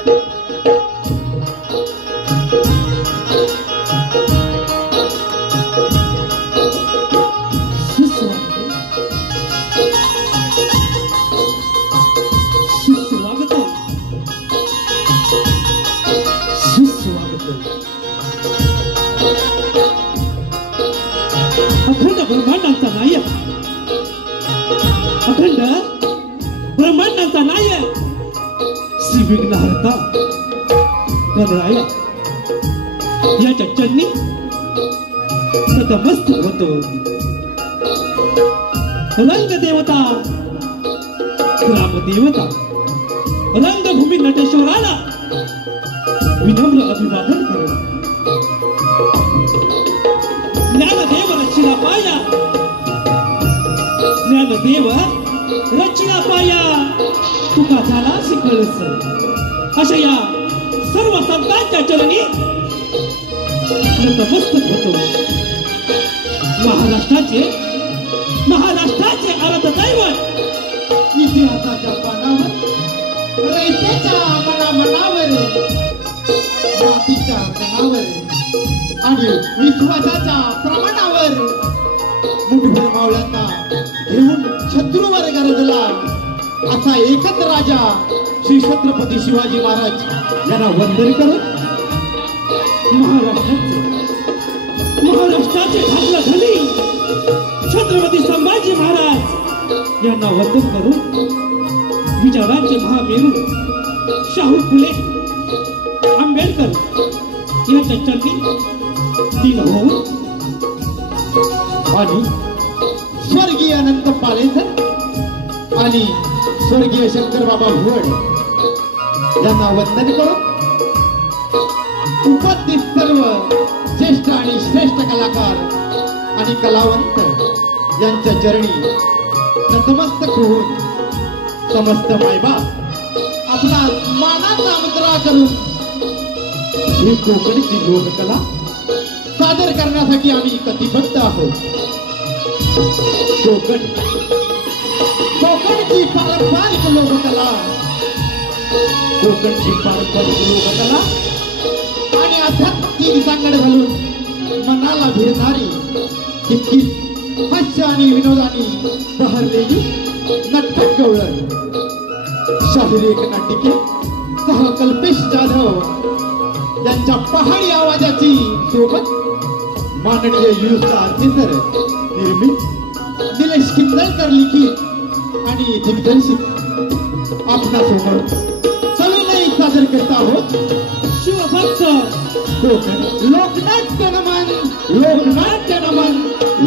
अखंड ब्रह्मांडाचा नायक, अखंड ब्रह्मांडाचा नायक श्री विघ्नहर्ता गणराया याच्या चरणी नतमस्तक होतो. रंग देवता, ग्राम देवता, रंगभूमी नटेश्वराला विनम्र अभिवादन करो. ज्ञानदेव रचना पाया, ज्ञानदेव रचना पाया, तुका झाला शिकळस. अशा या सर्व संतांच्या चरणी नतमस्तक होतो. महाराष्ट्राचे आराध्य दैवत इतिहासाच्या पानावर, रयतेच्या मनामनावर, जातीच्या कणावर आणि विश्वासाच्या प्रमाणावर मुठभर मावळ्यांना घेऊन शत्रूवर गरजला असा एकच राजा श्री छत्रपती शिवाजी महाराज यांना वंदन करत महाराष्ट्राचे ठाकला धनी छत्रपती संभाजी महाराज यांना वंदन करून विचारांचे महामेरू शाहू फुले आंबेडकर यांच्या चरणी दिन होऊन आणि स्वर्गीय अनंत पालेकर आणि स्वर्गीय शंकर बाबा भुवड यांना वंदन करून उपस्थित सर्व ज्येष्ठ आणि श्रेष्ठ कलाकार आणि कलावंत यांच्या चरणी नतमस्तक होऊन समस्त मायबाप आपला मानाचा मुद्रा करून ही कोकणची लोककला सादर करण्यासाठी आम्ही कटिबद्ध आहोत. कोकणची पारंपरिक लोककला, कोकणची पारंपरिक लोककला आणि अध्यात्माची सांगड घालून मनाला भिडणारी तितकी हास्य आणि विनोदानी बहरलेली नाटक गवळण शाहिरी नाटिके सह कल्पेश जाधव यांच्या पहाडी आवाजाची सोबत माननीय युथ आर्टिस्टर निर्मित निलेश किंदलकर लिखित आणि दिग्दर्शित आपणासमोर सविनय सादर करत आहोत शिवभक्त कोकण लोकनाट्य नमन, लोकनाट्य नमन,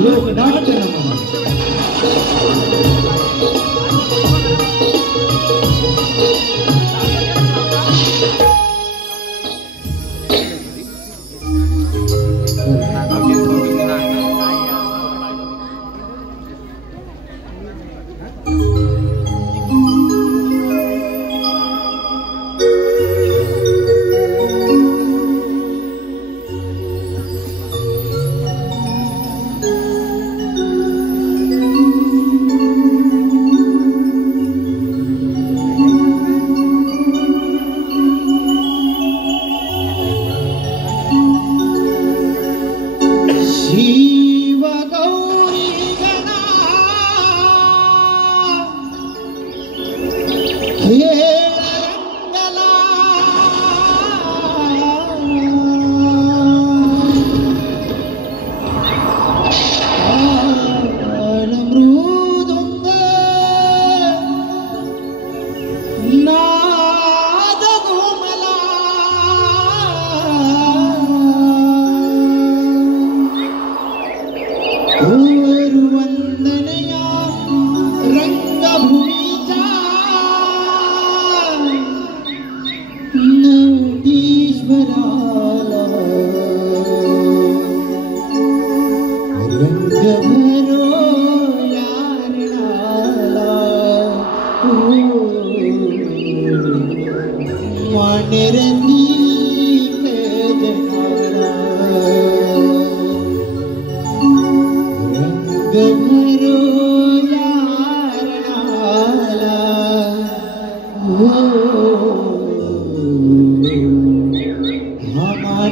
लोकनाट्य नमन.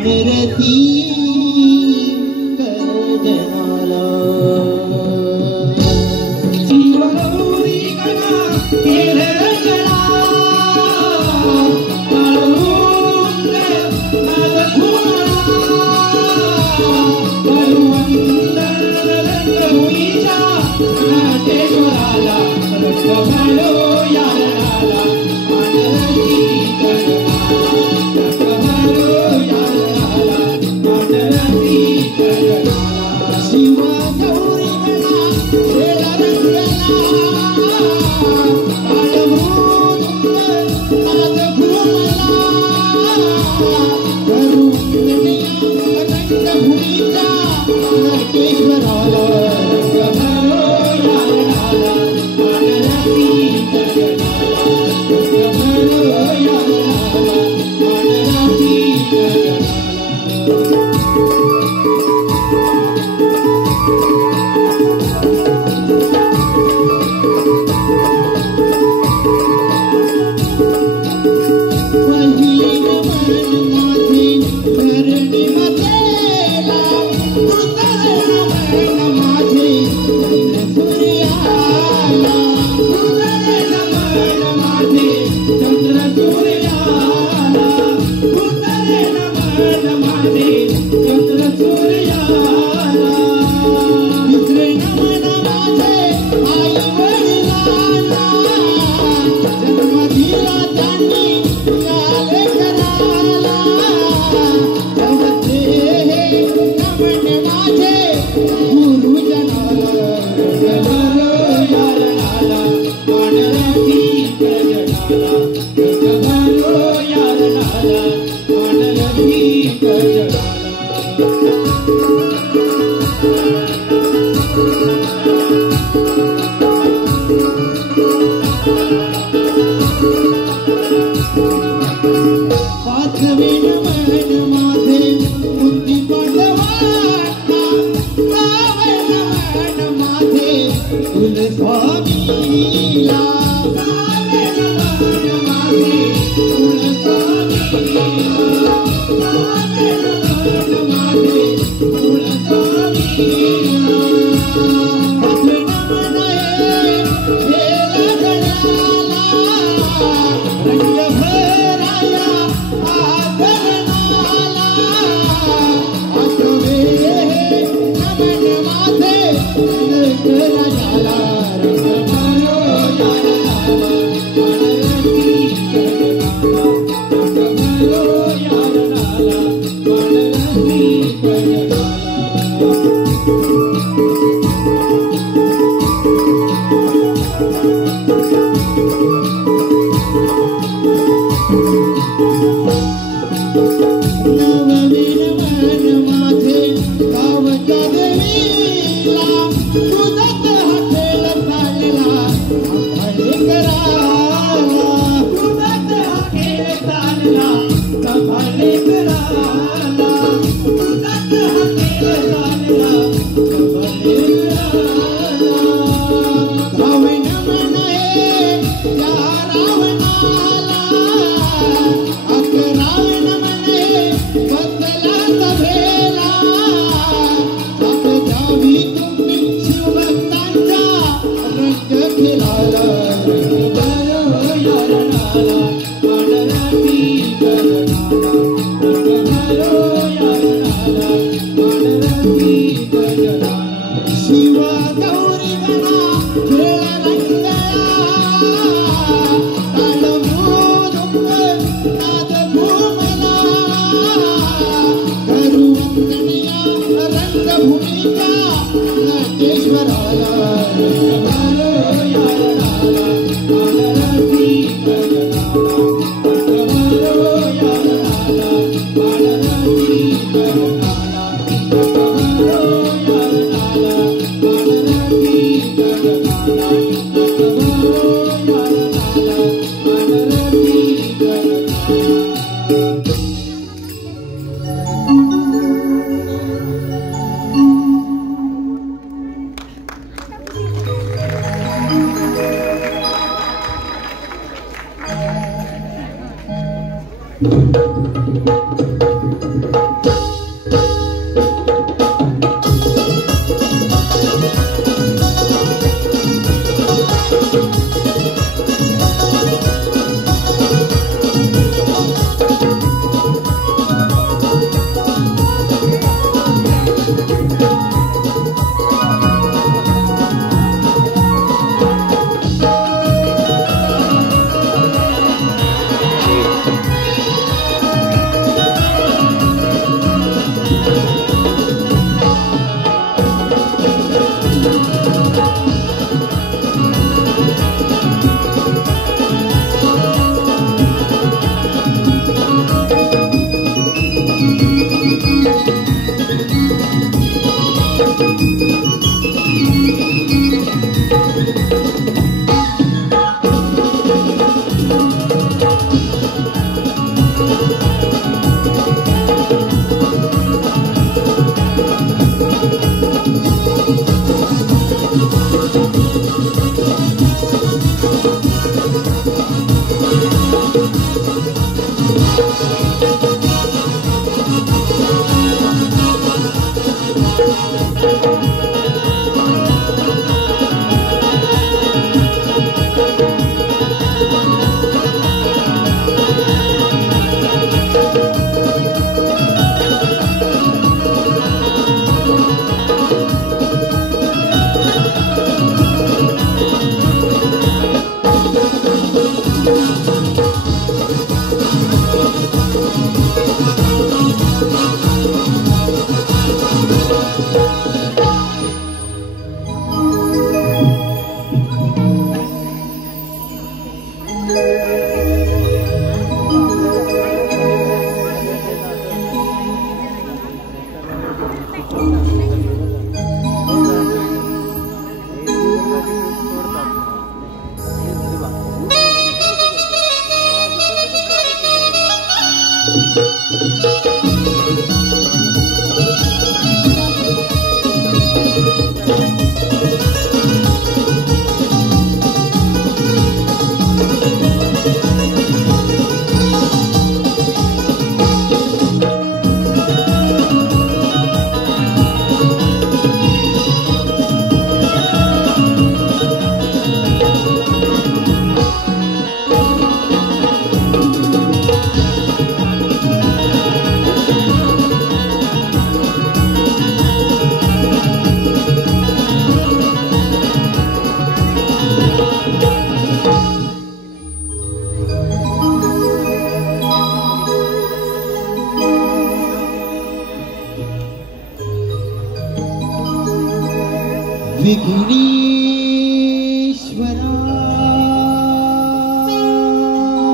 पांढरती गर्जनाला शिवगौरी गणा केले गणा काळुंग नाद घुमला रंगभूमीच्या नाटेश्वराला रंग घालो या रणाला पांढरती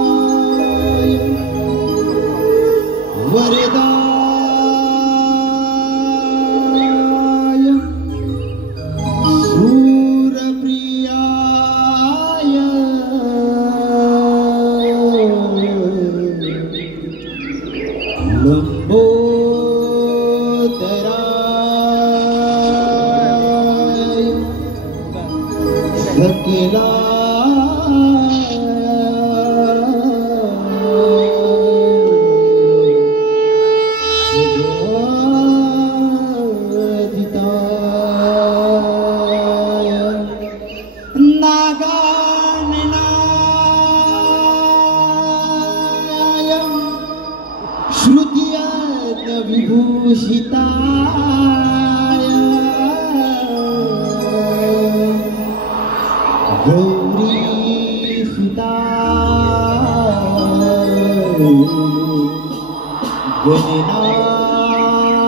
विघ्नेश्वराय वरदाय सूरप्रियाय लंबोदराय सकला विभूषिताय गौरी सुताय गणनाथ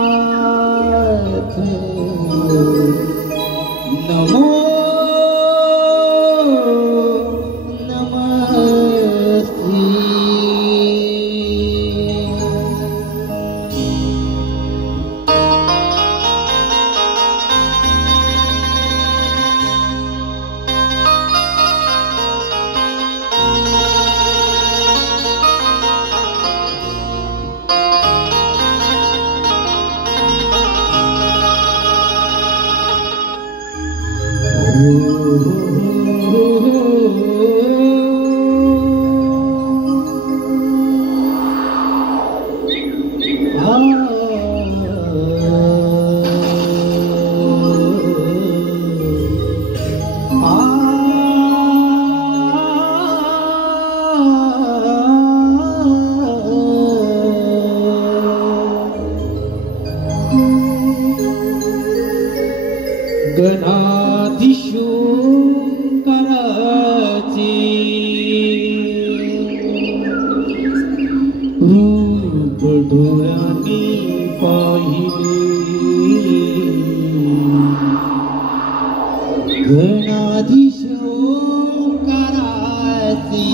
नमो नमस्ते। गणाधीशोंकराचे रूप डोळ्यांनी पाहिले, गणाधीशोंकराचे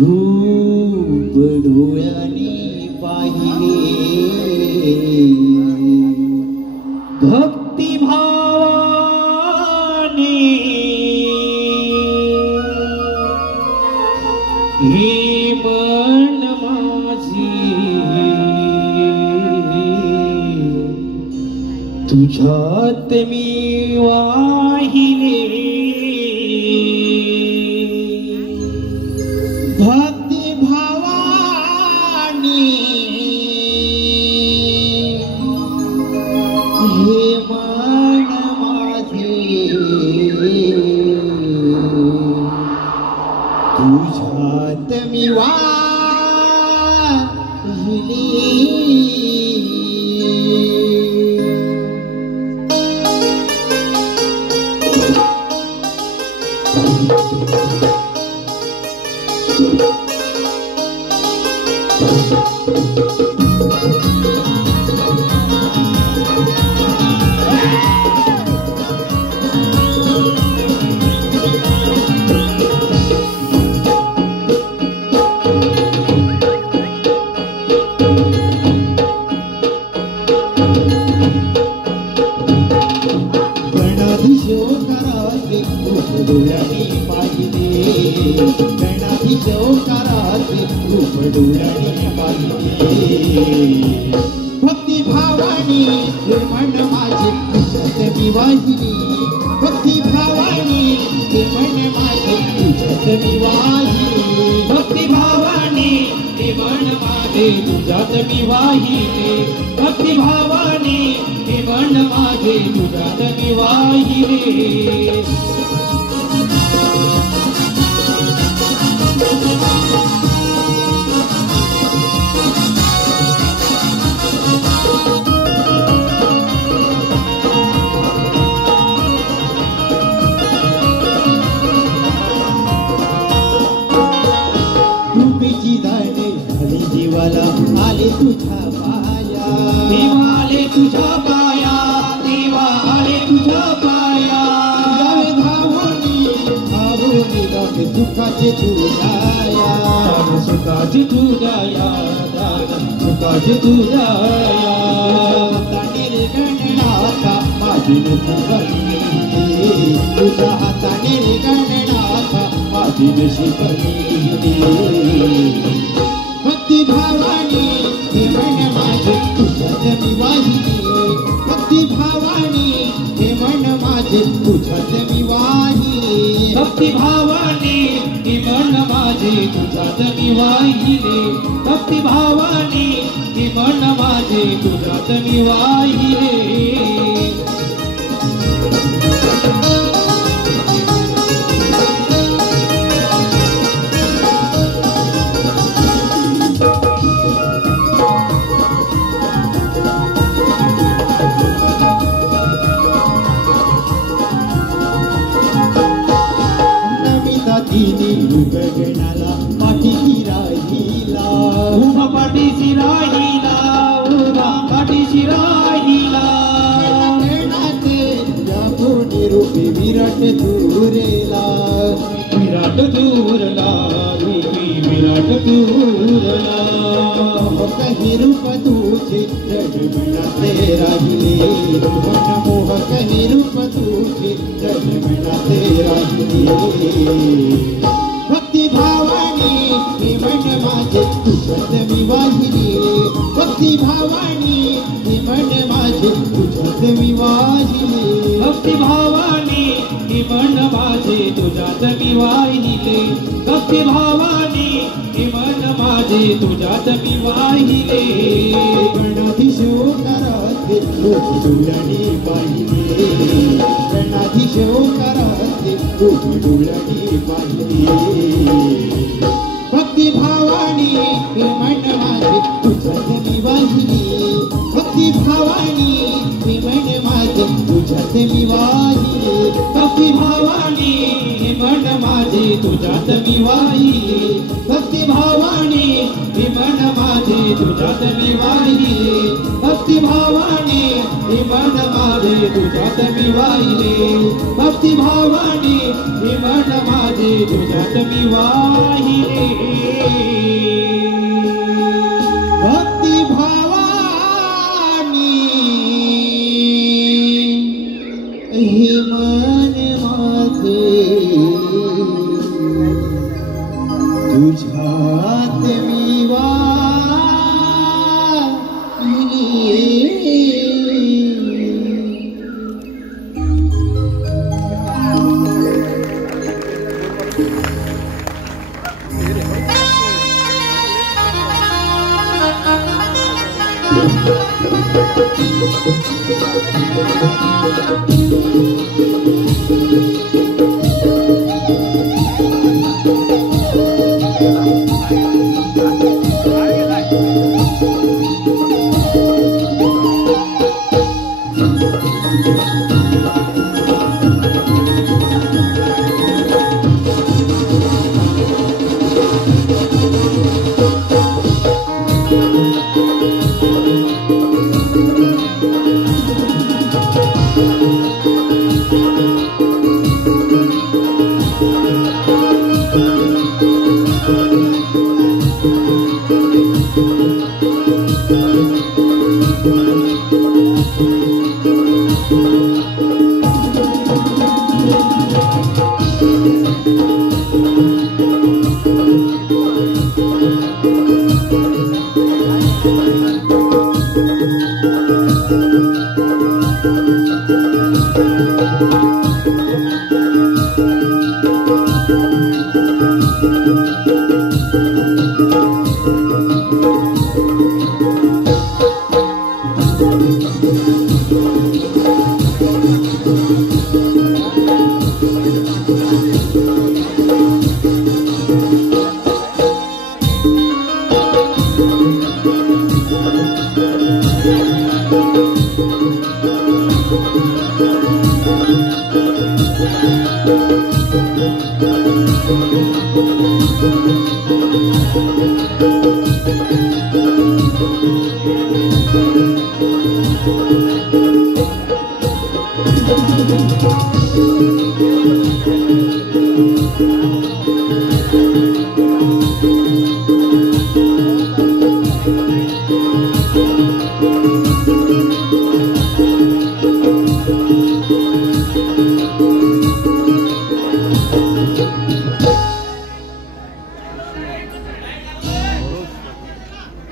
रूप डोळ्यांनी पाहिले, भक्ती भावाने हे मन माझे तुझ्यात मी वाहिले, भक्ती भावाने हे मन माझे तुझ्यात मी वाहिले। गणाधीशोंकराचे रूप डोळ्यांनी पाहिले, गणाधीश ओंकाराचे रूप डोळ्याने पाहिले भक्ती भावानी हे मन माझे तुझ्यात मी वाहिली भक्ती भावानी हे मन माझे तुझ्यात मी वाहिली भक्ती भावानी हे मन माझे तुझ्यात मी वाहिले भक्ती भावानी हे मन माझे तुझ्यात मी वाहिले कृपेची दाणे झाली जीवाला आले तुझ्या पाया देवा आले तुझ्या पाया देवा आले तुझ्या पाया जावे धावोनी गावे सुखाचे तू जाया सुखाची तू दया सुखाची तू दया हाताने रे गणनाथा माझी नशिबणी तुझ्या हाताने रे गणनाथा माझी नशिबणी भक्ती भावानी हे मन माझे तुझ्यात मी वाहिली भक्ती भावानी हे मन माझे तुझ्यात मी वाहिली भक्ती भावानी हे मन माझे तुझ्यात मी वाहिले भक्ती भावानी हे मन माझे तुझ्यात मी वाहिले गगनाला पाठीशी राहिला उभा पाठीशी राहिला उभा पाठीशी राहिला गगनाचे यापुढे रूपी विराट दूरेला विराट दूरला रूपी विराट दूरला मोहक रूप तुझे जगमनाते राहिले मनमोहक रूप तुझे जगमनाते राहिले भक्ती भावानी हे मन माझे तुझ्यात मी वाहिली भक्ती भावानी हे मन माझे तुझ्यात मी वाहिली भक्ती भावानी हे मन माझे तुझ्यात मी वाहिले भक्ती भावानी हे मन माझे तुझ्यात मी वाहिले गणाधीश ओंकाराचे रूप डोळ्याने पाहिले गणाधीश ओंकाराचे रूप डोळ्याने पाहिले भक्ती भावानी हे मन माझे तुझ्यात मी वाहिली भक्ती भावानी हे मन माझे तुझ्यात मी वाहिली भक्ती भावानी हे मन माझे तुझ्यात मी वाहिले भक्ती भावानी हे मन माझे तुझ्यात मी वाहिले भक्ती भावानी हे मन माझे तुझ्यात मी वाहिले भक्ती भावानी हे मन माझे तुझ्यात मी वाहिले भक्ती भावानी हे मन माझे तुझ्यात मी वाहिली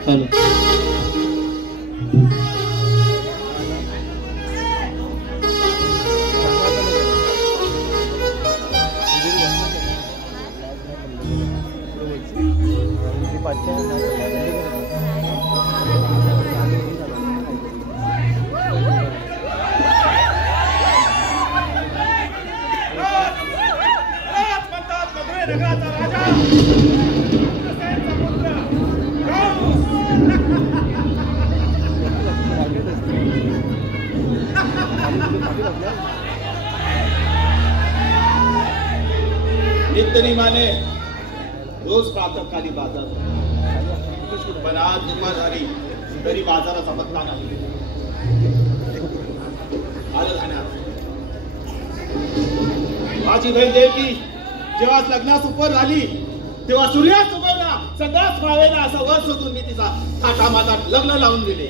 हॅलो नित्यनियमाने रोज प्रातःकाली बाजार, पण आज दुपार झाली तरी बाजाराचा पत्ता नाही. आलं ध्यानात माझी बहीण देवकी जेव्हा लग्नास उपर झाली तेव्हा सूर्यास उगवला सदाच मावेला असा वर शोधून मी तिचा थाटामाटात लग्न लावून दिले.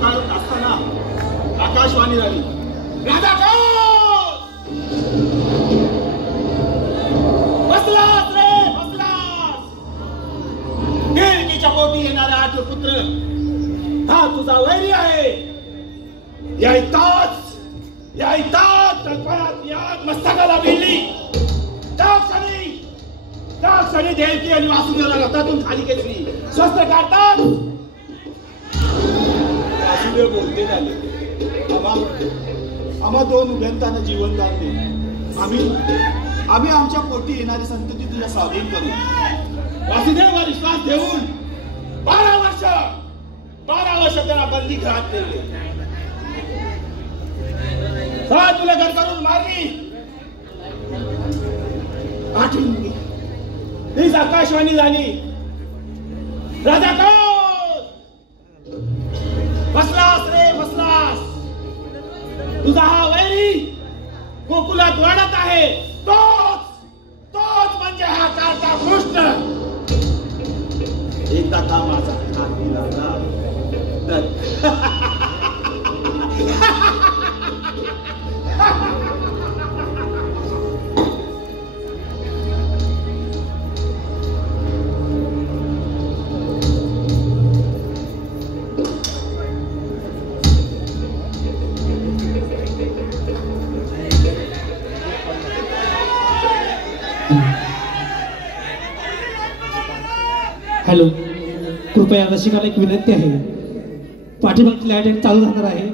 काढत असताना आकाशवाणी झाली, राजा बसलास रे बसलास. देवकीच्या पोटी येणारा आठ पुत्र हा तुझा वैरी आहे. या इताच कल्पनात याद मस्तकाला भिडली. त्या क्षणी देवकी आणि वासुदेवला रथातून खाली घेतली. शस्त्र काढतात वासुदेव बोलते झाले, आम्हा दोन उभ्यंतांना जीवनदान दे. आम्ही आमच्या पोटी येणारी संतती तुझ्या स्वाधीन करू. वासुदेवावर विश्वास ठेवून 12 वर्ष त्यांना बंदी घरात ठेवले. तुला घर करून मारली. आठवणी हीच आकाशवाणी झाली, राजा कोण बसलास रे बसलास. तुझा हा वैरी गोकुलात वाढत आहे. तोच म्हणजे हा काळचा कृष्ण. एकदा का माझा हात दिला तर हॅलो कृपया रसिकाला एक विनंती आहे, पाठीमागची लाईट चालू राहणार आहे.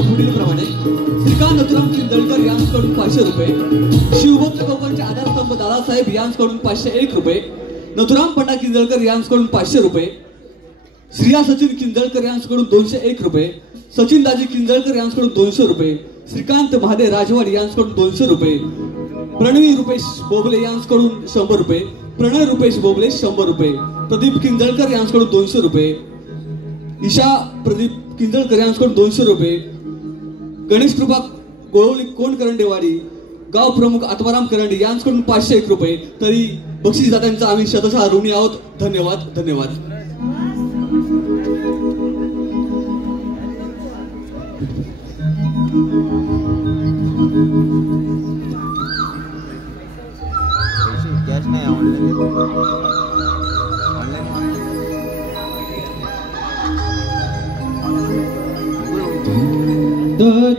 पुढीलप्रमाणे श्रीकांत नथुराम किंदळकर यांच्याकडून 500 रुपये, शिवभक्त कोकणचे आधारस्तंभ दादासाहेब यांच्याकडून 501 रुपये, नथुराम पंडा किंदळकर यांच्याकडून 500 रुपये, श्रिया सचिन किंदळकर यांच्याकडून 201 रुपये, सचिन दाजी किंदळकर यांच्याकडून 200 रुपये, श्रीकांत महादेव राजवाड यांच्याकडून 200 रुपये, प्रणवी रुपेश बोबले यांच्याकडून 100 रुपये, प्रणय रुपेश बोबले 100 रुपये, प्रदीप किंदळकर यांच्याकडून 200 रुपये, ईशा प्रदीप किंदळकर यांच्याकडून 200 रुपये, गणेश कृपा गोळवली कोण करंडेवाडी गाव प्रमुख आत्माराम करंडे यांच्याकडून 501 रुपये. तरी बक्षीसदात्यांचा आम्ही शतशः ऋणी आहोत. धन्यवाद धन्यवाद.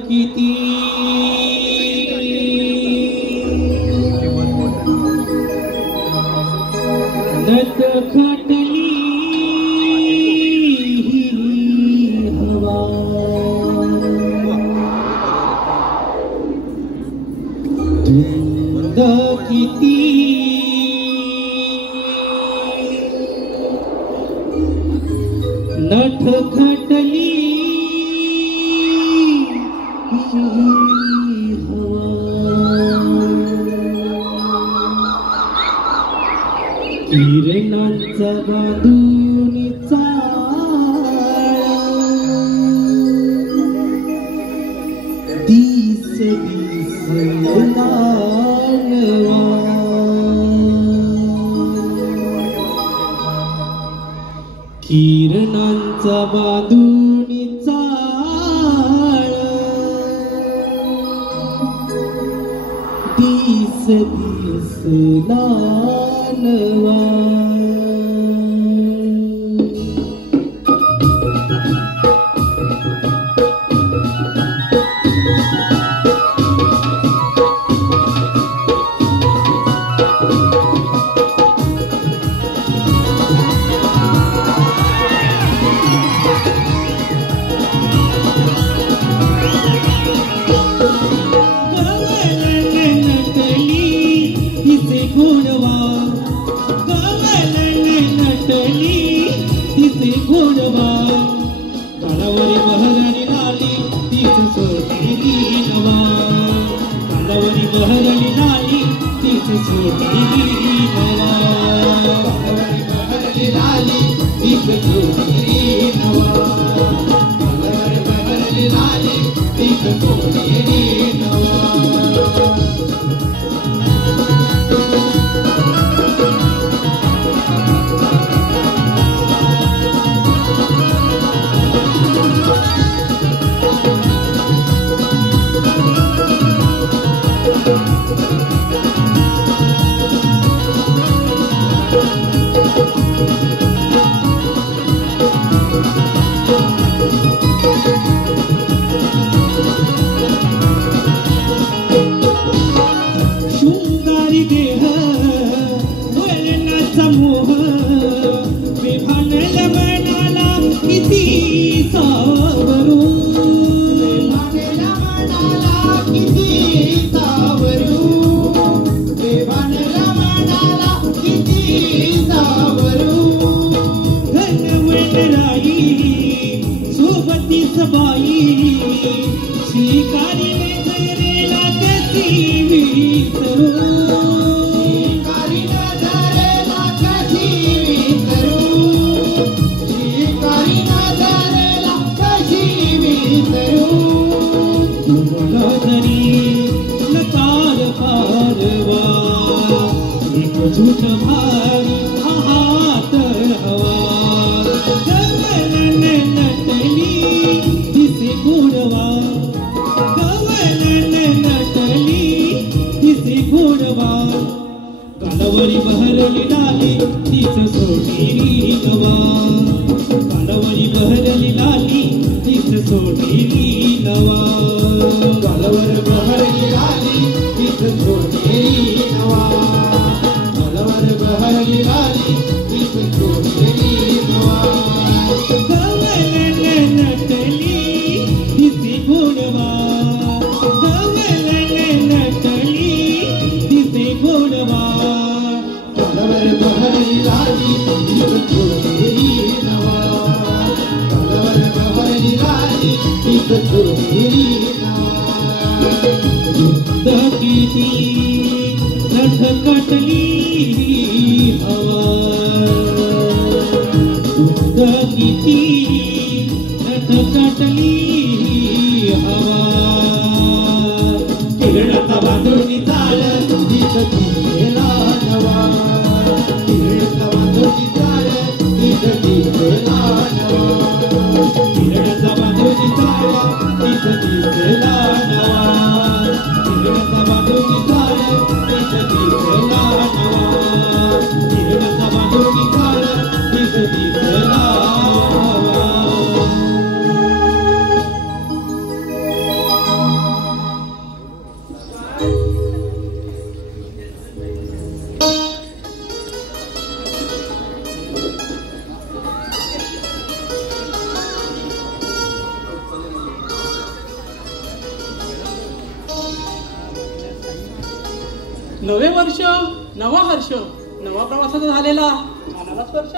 किती नट खटली हवा धुंद किती नट खटली किरणांचा बांधून दिस दिस लालवा किरणांचा बांधून दिस दिस लालवा कालावरी बहरणी लाली तीच सोडली नवा कालावरी बहरणी लाली तीच सोडली नवा कालावरी बहरणी लाली तीच सोडली नवा कालावरी बहरणी लाली तीच सोडली नवा शृंगारी देह वळणाचा मोह विभानल मनाला किती सावरू विभानल मनाला किती सावरू विभानल मनाला किती सावरू घनवनराई सोबतीच बाई शिकारी घरेला कशी विसरू शिकारी नजरेला कशी विसरू शिकारी नजरेला कशी विसरू तुला जरी नकार पारवा एक झूठ भारी हात हवा गवलन नटली दिसे गोडवा गवलन नटली दिसे गोडवा कालावरी बहरली लाली तीच सोडली नवा कालावरी बहरली लाली तीच सोडली नवा कालावर बहरली लाली तीच सोडली नवा कालावर बहरली लाली तीच सोडली नवा गवलन नटली दिसे गोडवा गवलन नटली दिसे गोडवा कालावर बहरली लाली तीच सोडली नवा कालावर बहरली लाली तीच सोडली नवा किती नटखटली हवा किती नटखटली हवा किरणाचा बांधून चाल तीच दिसेला नवा किरणाचा बांधून चाल तीच दिसेला नवा किरणाचा बांधून चाल तीच दिसेला नवा किरणाचा बांधून चाल तीच दिसेला नवा किरण नवे वर्ष नवा हर्ष नवा प्रवासाचा झालेला मनाला स्पर्श.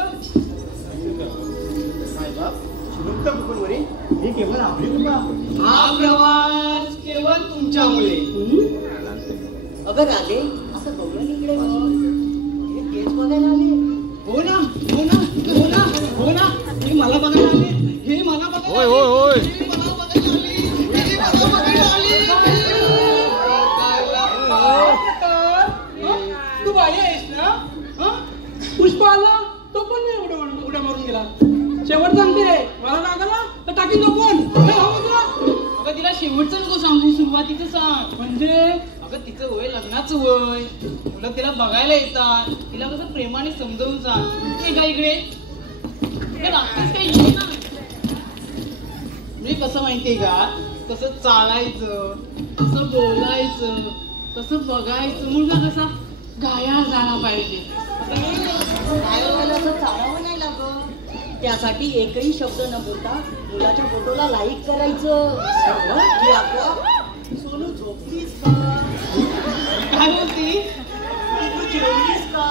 हे केवळ आपली कृपा. हा प्रवास केवळ तुमच्यामुळे. अगं राधे असं बघून इकडे हे तेच बघायला आले. हो ना हो ना हो ना हो ना हे मला बघायला आले. हे मला बघायला आले. हे मला बघायला आले. हे मला बघायला आले. तू बाई आहेस ना? हं? पुष्प आला तो पण नाही उड्या मारून गेला. शेवट सांगते मला लागला तर टाकी कोण अगं तिला शेवटचं नको सांगू, सुरुवातीचं सांग. म्हणजे अगं तिचं वय लग्नाचं वय, मुलं तिला बघायला येतात, तिला कसं प्रेमाने समजावून सांग. हे का इकडे हे लागतेच काही ये ना. मी कसं माहितीये का, कसं चालायचं, कसं बोलायचं, कसं बघायचं, मुलगा कसा गाया झाला पाहिजे. गायवाला असं चालावं नाही लागत. त्यासाठी एकही शब्द न बोलता मुलाच्या फोटोला लाईक करायचं की आपला सोनू झोपलीस का, काय बोलती, तू जेवलीस का,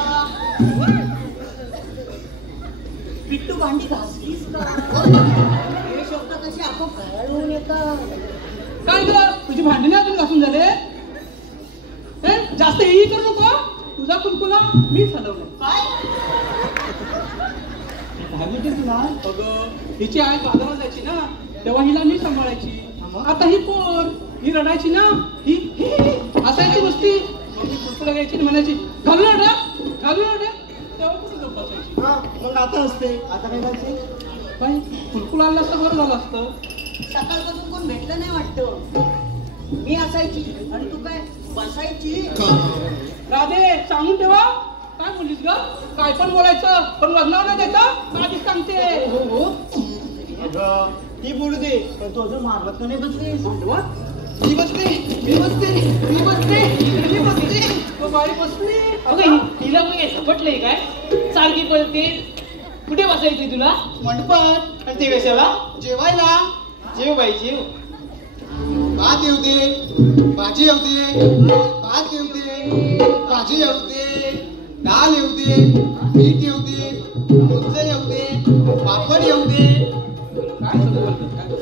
पिट्टू भांडी घासलीस का, हे शब्द कसे आपोआप घायल होऊन येतात. काय ग तुझी भांडी नाही अजून घासून झाले? जास्त हेही करू नको. तुझा कुंकुला मी हलवलं. काय अगं हिची आई बाजारात जायची ना तेव्हा हिला मी सांभाळायची. आता ही कोण, ही रडायची ना, ही असायची नुसती. मग मी कुंकुला घ्यायची आणि म्हणायची घालू ना घालू ना, तेव्हा कुठे गप्प बसायची. मग आता असते आता काय करायचे? बाई कुलकुला आणलं असतं बरं झालं असतं. सकाळपासून कोण भेटलं नाही वाटतं. मी असायची आणि तू काय बसायची. राधे सांगून ठेवा. काय बोललीस ग? काय पण बोलायचं पण लग्नावर नाही द्यायचं. आधीच सांगते. हो अगं ती बोलू दे, पण तू अजून मारलात का नाही बसले? मी बसते मी बसते मी बसते मी बसते. तो बाई बसली. अगं हिला पण काय झपटलंय काय, सारखी पळते. कुठे बसायची तुला? मंडपात. आणि ते कशाला? जेवायला. जेव बाई जेव. भात येऊ दे, भाजी येऊ दे, भात येऊ दे, भाजी येऊ दे, डाळ येऊ दे, मीठ येऊ दे, लोणचं येऊ दे, पापड येऊ दे.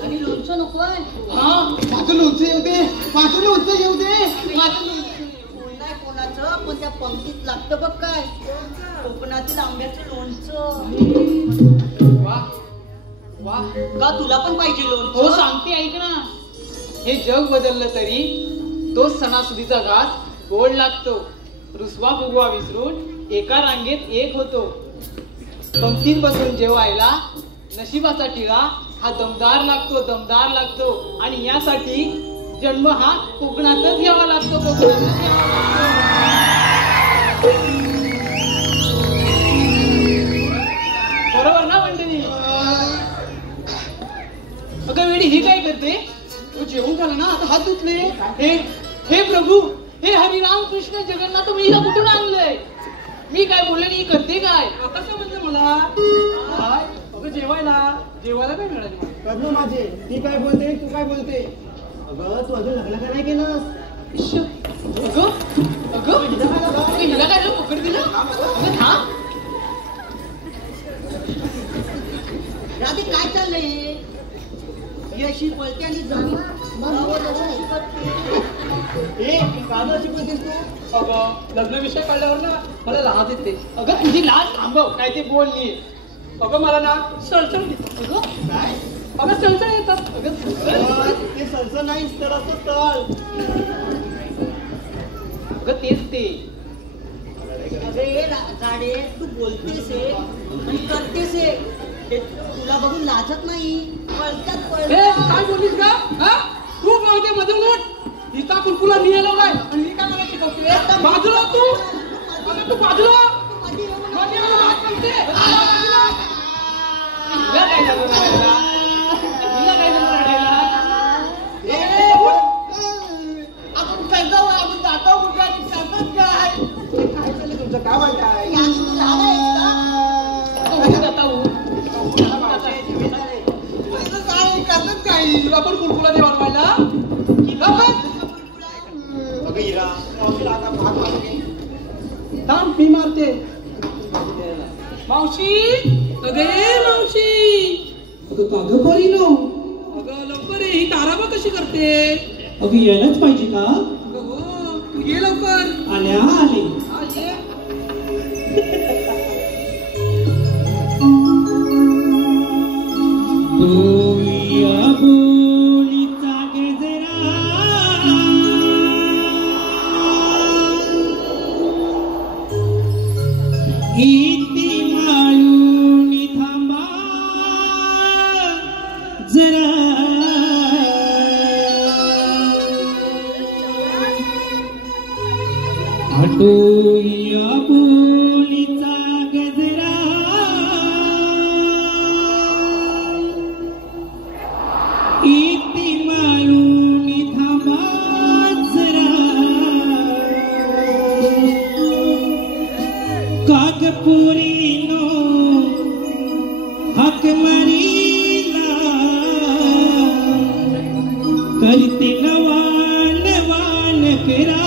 आणि लोणचं नकोय. हा माझं लोणचं येऊ दे, माझं लोणचं येऊ दे. बोललाय कोणाचं, पण त्या पंक्तीत लागतं बघ काय, कोकणातील आंब्याचं लोणचं. वा वा. का तुला पण पाहिजे हो लोणचं? सांगते ऐक ना. हे जग बदललं तरी तो सणासुदीचा घास गोड लागतो. रुसवा फुगवा विसरून एका रांगेत एक होतो. पंक्तीत बसून जेवायला नशिबाचा टिळा हा दमदार लागतो, दमदार लागतो. आणि यासाठी जन्म हा कोकणातच घ्यावा लागतो, कोकणातच घ्यावा लागतो. बरोबर ना मंडळी? अगं वेडी ही काय करते? तो जेवून झाला ना, आता हात धुतले. हे प्रभू, हे हरिराम कृष्ण जगन्नाथ, मी हिला कुठून आणलंय? मी काय बोलले नाही, करते काय? आता समजलं मला. काय अगं जेवायला काय मिळालं? करणं माझे, ती काय बोलते, तू काय बोलते? अगं तू अजून लग्न का नाही केलंस? इश्श. अगं अगं हिला काय झालं? पकड दिलं. अगं हा राधी काय चाललंय? ही अशी पळते आणि जमीन बरोबर अशी करते. ए काजळ अशी बोलतेस तू? अगं लग्न विषय कळल्यावर ना मला लाज येते. अगं तुझी लाज थांबव, काय ते बोलली. अगं मला ना सळसळ येते. अगं काय? अगं सळसळ येतात. ते सरसं नाहीस तर असं तळ. अगं तेच ते. अरे झाडे, तू बोलतेस आहे आणि करतेस आहे, ते तुला बघून लाजत नाही. पळतात काय बोललीस का? हा तू गावते मधून उठ. हिचा कुलकुला मी येलो काय आणि ही काय मला शिकवते? बाजूला तू. अगं तू बाजूला. मध्ये मला हात म्हणते. हिला काय झालं रडायला? हिला काय झालं रडायला? आपण जातो, आपण जातो कुठे आणि करतात काय? काय चाललंय तुमचं, काय म्हणताय? आपण कुलकुला दे बनवायला. अगं तुला आता भाग मारते. थांब मी मारते. मावशी अगे मावशी. अगं कागं पोरीनो, अगं लवकर ये. ही ताराबा कशी करते? अगं यायलाच पाहिजे का? अगं हो, तू ये लवकर. आल्या आले. हा ये. या बोलीचा गजरा इति माळूनी थांबा जरा. आटो या बोलीचा गजरा इति माळूनी थांबा जरा. कागपुरीनो हाक मारीला करते नवान वान करा.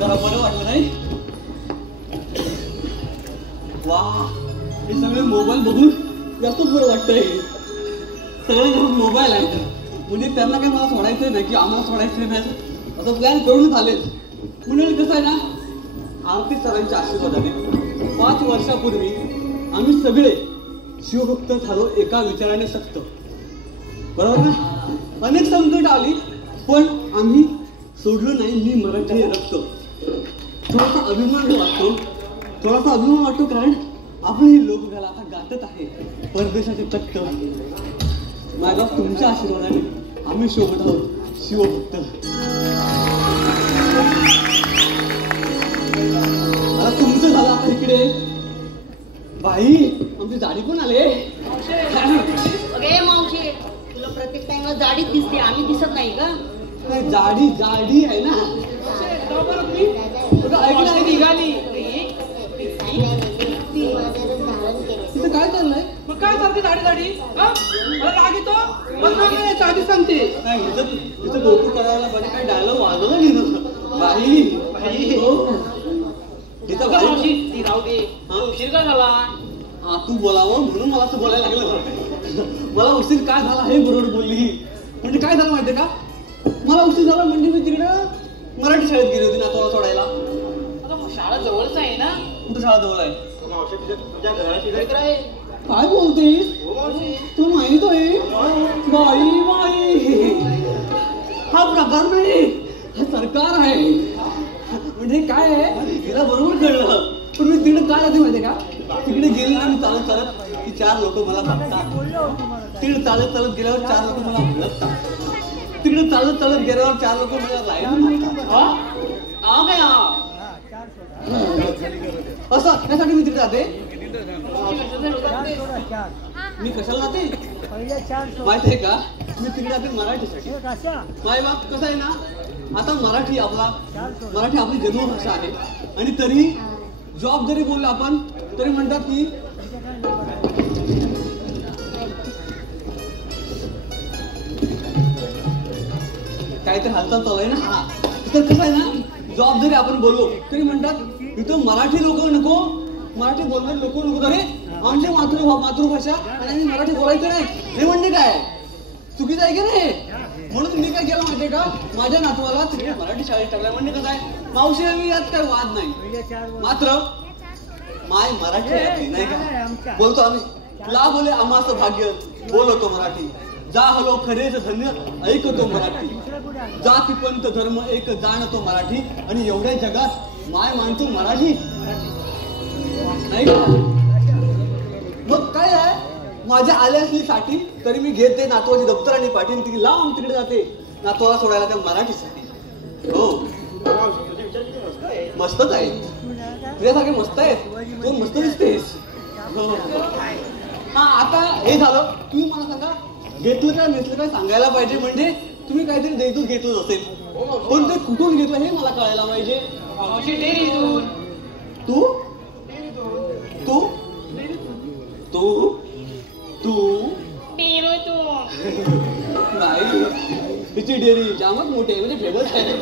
जरा बरं वाटलं नाही? वा, हे सगळे मोबाईल बघून जास्तच बरं वाटतंय. सगळे घरात मोबाईल आहेत म्हणजे त्यांना काय मला सोडायचं नाही की आम्हाला सोडायचं नाही असं प्लॅन करूनच आलेत. म्हणून कसं आहे ना, आरती सरांच्या आशीर्वादाने 5 वर्षापूर्वी आम्ही सगळे शिवभक्त झालो एका विचाराने सक्त. बरोबर ना? अनेक संकट आली पण आम्ही सोडलं नाही. मी मराठी रक्त. थोडासा अभिमान वाटतो कारण आपली लोककला आता गाठत आहे परदेशाचे तख्त. माझ्या तुमच्या आशीर्वादाने आम्ही शोभत आहोत शिवभक्त. आता तुमचं झालं आता इकडे. बाई आमची जाडी पण आले. अगे मावशी, तुला प्रत्येक टाइमला जाडीच दिसते, आम्ही दिसत नाही का? जाडी आहे ना. निघाली तिथं काय चाललंय? मग काय चालते दाढी दाढी मला राग येतो बदनाम नाही याच्या आधी सांगते नाही हिचं कौतुक करायला पाहिजे काय डायलॉग वाजवलं लिहिलं बाई बाई हो तिथं मावशी ती राहू दे उशीर का झाला तू बोलावं म्हणून मला असं बोलायला लागलं मला उशीर काय झाला हे बरोबर बोलली म्हणजे काय झालं माहितीये का मला उशीर झाला म्हणजे मी तिकडं मराठी शाळेत गेली होती नातवाला सोडायला शाळा जवळच आहे ना कुठं शाळा जवळ आहे तुझ्या घराशी तर आहे काय बोलतेस तू माहित आहे बाई बाई हा प्रकार नाही हा सरकार आहे म्हणजे काय आहे हिला बरोबर कळलं पण मी तिकडे काय जाते माहितीये का तिकडे गेली ना मी चालत चालत की 4 लोक मला बघतात तिकडे चालत चालत गेल्यावर 4 लोक मला ओळखतात तिकडे चालत चालत गेल्यावर 4 लोक मला लाईन असं त्यासाठी मी तिकडे जाते मी कशाला जाते माहित आहे का मी तिकडे जाते मराठीसाठी माय बाप कसं आहे ना आता मराठी आपली जन्मभाषा आहे आणि तरी जॉब जरी बोललो आपण तरी म्हणतात की काहीतरी हालचाल चालू आहे ना हा तर कसं आहे ना जॉब जरी आपण बोललो तरी म्हणतात इथं मराठी लोक नको मराठी बोलणारे लोक नको अरे आमची मातृभाषा आणि आम्ही मराठी बोलायचं नाही हे म्हणणे काय चुकीचं आहे की नाही म्हणून मी काय केलं माहितीये का माझ्या नातवाला तिकडे मराठी शाळेत टाकला म्हणजे कसं आहे मावशी यात काय वाद नाही मात्र माय मराठी नाही का बोलतो आम्ही ला बोले आम्हाचं भाग्य बोलतो मराठी जा हलो खरेच धन्य ऐकतो मराठी जाती पंत धर्म एक जाणतो मराठी आणि एवढ्या जगात माय मानतो मराठी नाही का मग काय आहे माझ्या आल्या असली साठी तरी मी घेते नातवाची दप्तर आणि पाठीन ती लांब तिकडे जाते नातवाला सोडायला त्या मराठीसाठी हो मस्तच आहे तुझ्यासारखे मस्त आहेत तू मस्त दिसतेस हा आता हे झालं तुम्ही मला सांगा घेतलं काय नेसलं काय सांगायला पाहिजे म्हणजे तुम्ही काहीतरी द्यायचं घेतलं असेल पण ते कुठून घेतलं हे मला कळायला पाहिजे तू तू तू तू नाही तिची डेअरी जामच मोठी आहे म्हणजे फेमस आहे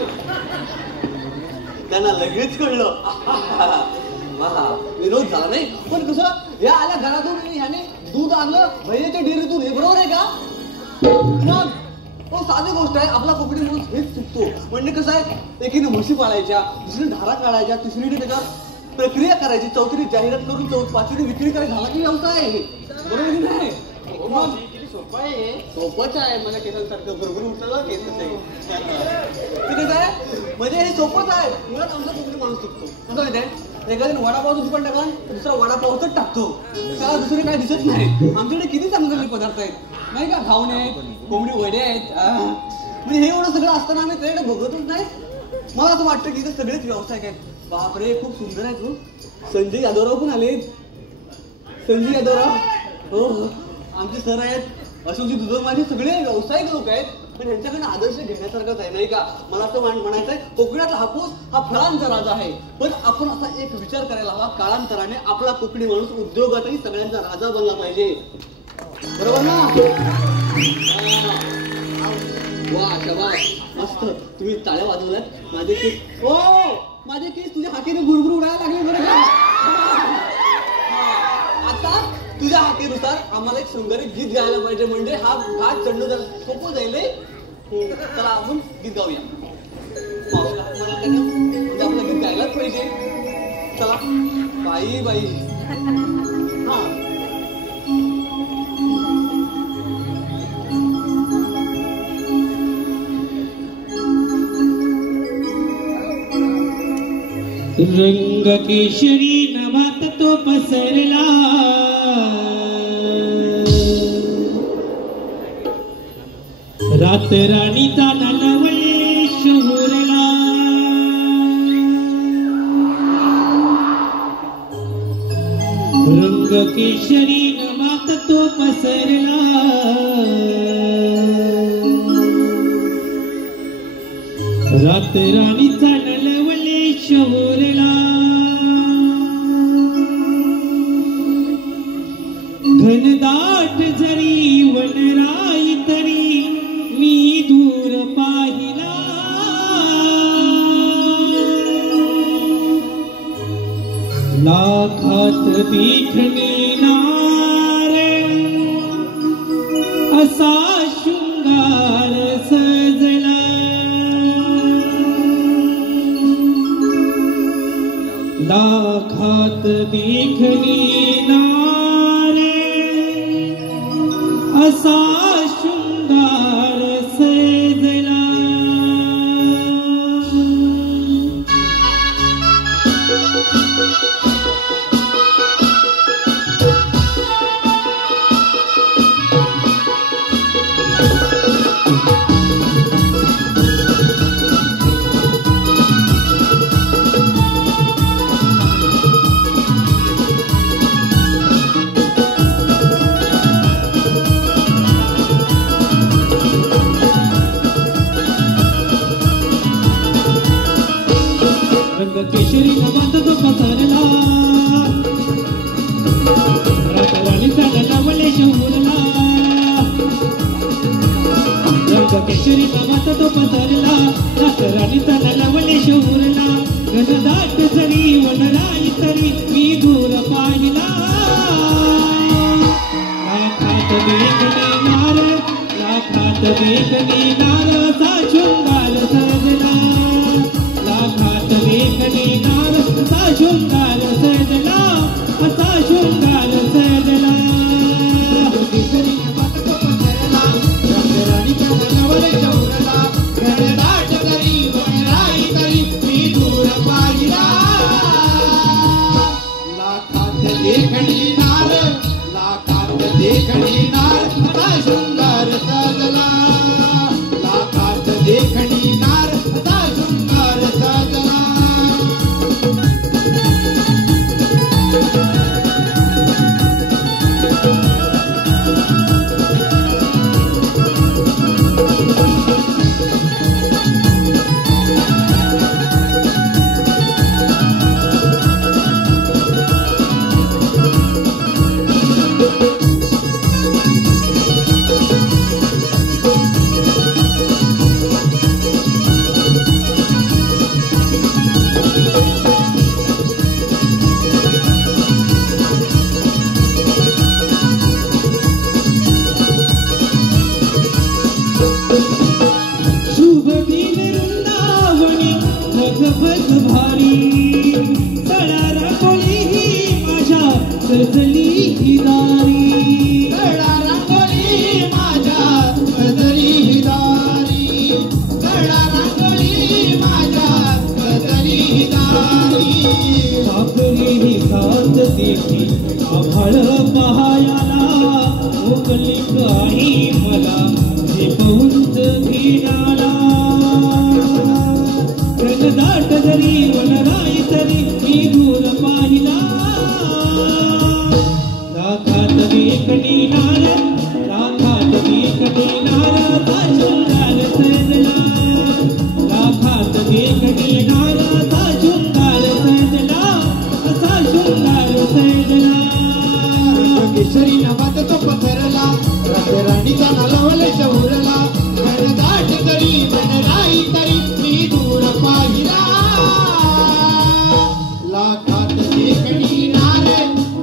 त्यांना लगेच कळलं विरोध झाला नाही पण कसं या आल्या घरातून ह्याने दूध आणलं भैयाच्या डेअरीतून हे बरोबर आहे का तो साधी गोष्ट आहे आपला कोकणी माणूस हेच चुकतो म्हणजे कसं आहे एकीने म्हशी पाळायच्या दुसरी धारा काढायच्या तिसरीने त्याच्यावर प्रक्रिया करायची चौथीने जाहिरात करून पाचवीने विक्री करायची झाला की व्यवसाय आहे बरोबर की नाही सोपंच आहे मला केसांसारखं बरोबर उठलं केसच आहे कसं आहे म्हणजे हे सोपंच आहे मुळात आमचा कोकणी माणूस चुकतो कसं माहिती एखाद्याने वडापावचं दुकान टाकला दुसरा वडापावच टाकतो त्याला दुसरे काय दिसत नाही आमच्याकडे किती चांगले पदार्थ आहेत नाही का घावणे आहेत कोंबडी वडे आहेत म्हणजे हे एवढं सगळं असताना आम्ही त्याकडे बघतच नाही मला असं वाटतं की इथे सगळेच व्यावसायिक आहेत बापरे खूप सुंदर आहेत हो संजय यादवराव पण आलेत संजय यादवराव हो आमचे सर आहेत अशोकजी दुधर माझे सगळे व्यावसायिक लोक आहेत पण यांच्याकडे आदर्श घेण्यासारखंच आहे नाही का मला असं म्हणायचं आहे कोकणातला हापूस हा फळांचा राजा आहे पण आपण असा एक विचार करायला हवा काळांतराने आपला कोकणी माणूस उद्योगातही सगळ्यांचा राजा बनला पाहिजे बरोबर ना वा शाबास मस्त तुम्ही टाळ्या वाजवल्यात माझे केस ओ माझे केस तुझ्या हातीने गुरगुर उडायला लागले बरं का आता तुझ्या हातीनुसार आम्हाला एक शृंगारी गीत गायला पाहिजे म्हणजे हा घाट चढणं जर सोपं जाईल चला आपण गीत गाऊया मला म्हणजे आपलं गीत गायलाच पाहिजे चला बाई बाई हा रंग केशरी नवात तो पसरला रात राणीचा नलवळे शहरला रंग केशरी नवात तो पसरला रात राणीचा नलवळे शहरला घनदा लाखात देखणी नार असा शृंगार सजला लाखात देखणी नार असा शृंगार सजला केशरी नवात तो पसरला रातराणीचा नवले शहूरला रंग केशरी नवात तो पसरला रातराणीचा नवले शहूरला घनदाट जरी वनराई तरी मी दूर पाहिला लाखात देखणी नार लाखात देखणी नार असा शृंगार सजला लाखात देखणी नार असा शृंगार सजला असा शृंगार सजला केशरी नवात तो पसरला रातराणीचा नवले शहूरला घनदाट जरी वनराई तरी मी दूर पाहिला लाखात देखणी नार लाखात देखणी नार असा शृंगार सजला लाखात देखणी नार असा शृंगार सजला शुभ दिन वृंदावनी भग भग भारी तळा रांगोळी ही माझ्या सजली ही दारी तळा रांगोळी माझ्या सजली ही दारी तळा रांगोळी माझ्या सजली ही दारी साखरी ही साथ देखी आभाळ पहायाला मोकली काही मला पहुंच घेणाला घनदाट जरी वनराई तरी मी दूर पाहिला लाखात देखणी नार लाखात देखणी नार असा शृंगार सजला लाखात देखणी नार असा शृंगार सजला असा शृंगार सजला केशरी नवात तो पसरला रातराणीचा नवले शहूरला घनदाट जरी वनराई तरी मी दूर पाहिला लाखात देखणी नार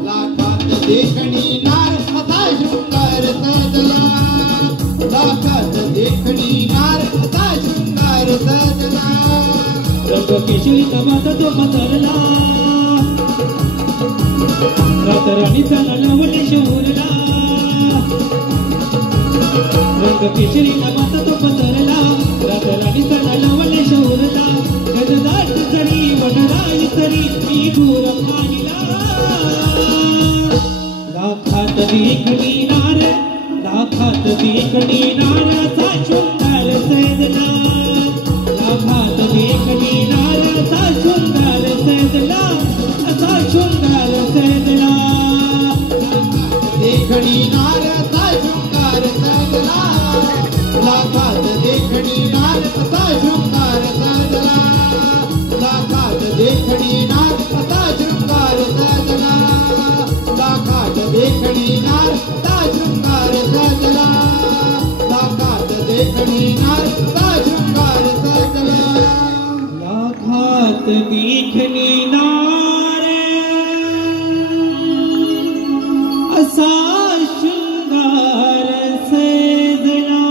लाखात देखणी नार असा शृंगार सजला लाखात देखणी नार असा शृंगार सजला रंग केशरी नवात तो पसरला रातराणीचा नवले शहूरला रंग केशरी नवात तो पसरला रातराणीचा नवले शहूरला घनदाट जरी वनराई तरी मी दूर पाहिला लाखात देखणी नार लाखात देखणी नार असा शृंगार सजला लाखात देखणी नार असा शृंगार सजला असा शृंगार सजला देखणी नार असा शृंगार सजला लाखात देखणी नार असा शृंगार सजला लाखात देखणी नार असा शृंगार सजला लाखात देखणी नार असा शृंगार सजला लाखात देखणी नार असा शृंगार सजला लाखात देखणी नार असा शृंगार सजला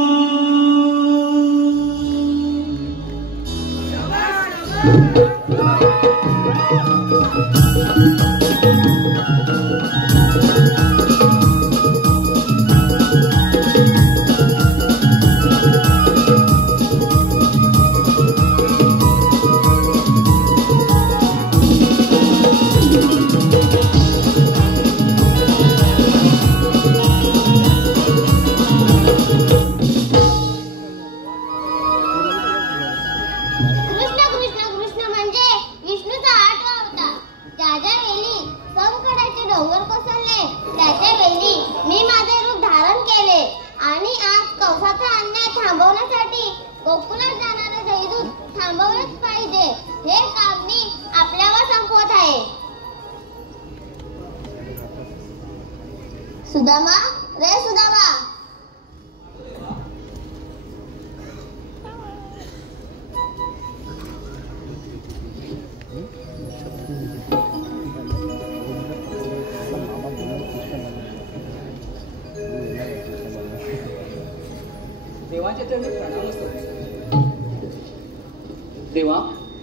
सुदामा, रे सुदामा, देवाच्या चरणी प्रणाम असतो. देवा,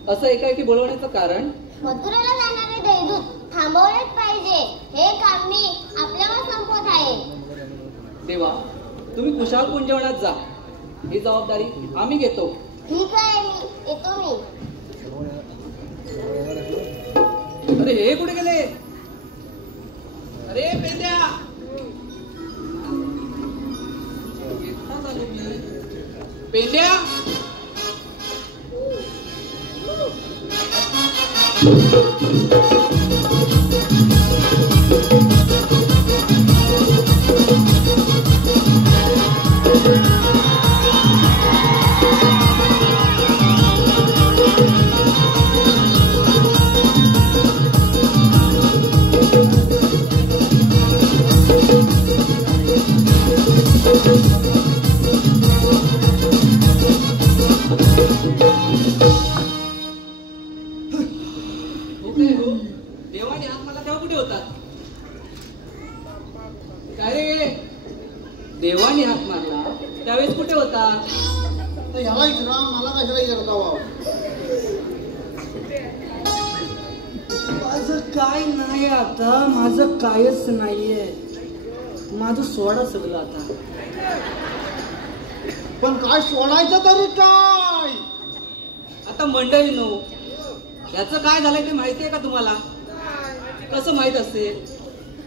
असं एकाएकी बोलवण्याचं कारण? मथुरेला जाणारे दैदूत थांबवलेच पाहिजे. हे काम मी आपल्यावर संपवत आहे. देवा, तुम्ही कुशाल कुंजवनात जा. ही जबाबदारी आम्ही घेतो. ठीक आहे, येतो मी. अरे हे कुठे गेले? अरे पेंद्या, पेंड्या, देवाने हात मला तेव्हा कुठे होतात? काय रे, देवाने हात मारला त्यावेळेस कुठे होता? याला विचारा, मला कशाला विचारता वा? माझं काय नाही आता, माझं कायच नाहीये. माझं सोडा सगळं आता. पण काय सोडायचं तरी काय? आता मंडळीनो, याचं काय झालंय ते माहितीये का तुम्हाला? कसं माहित असेल?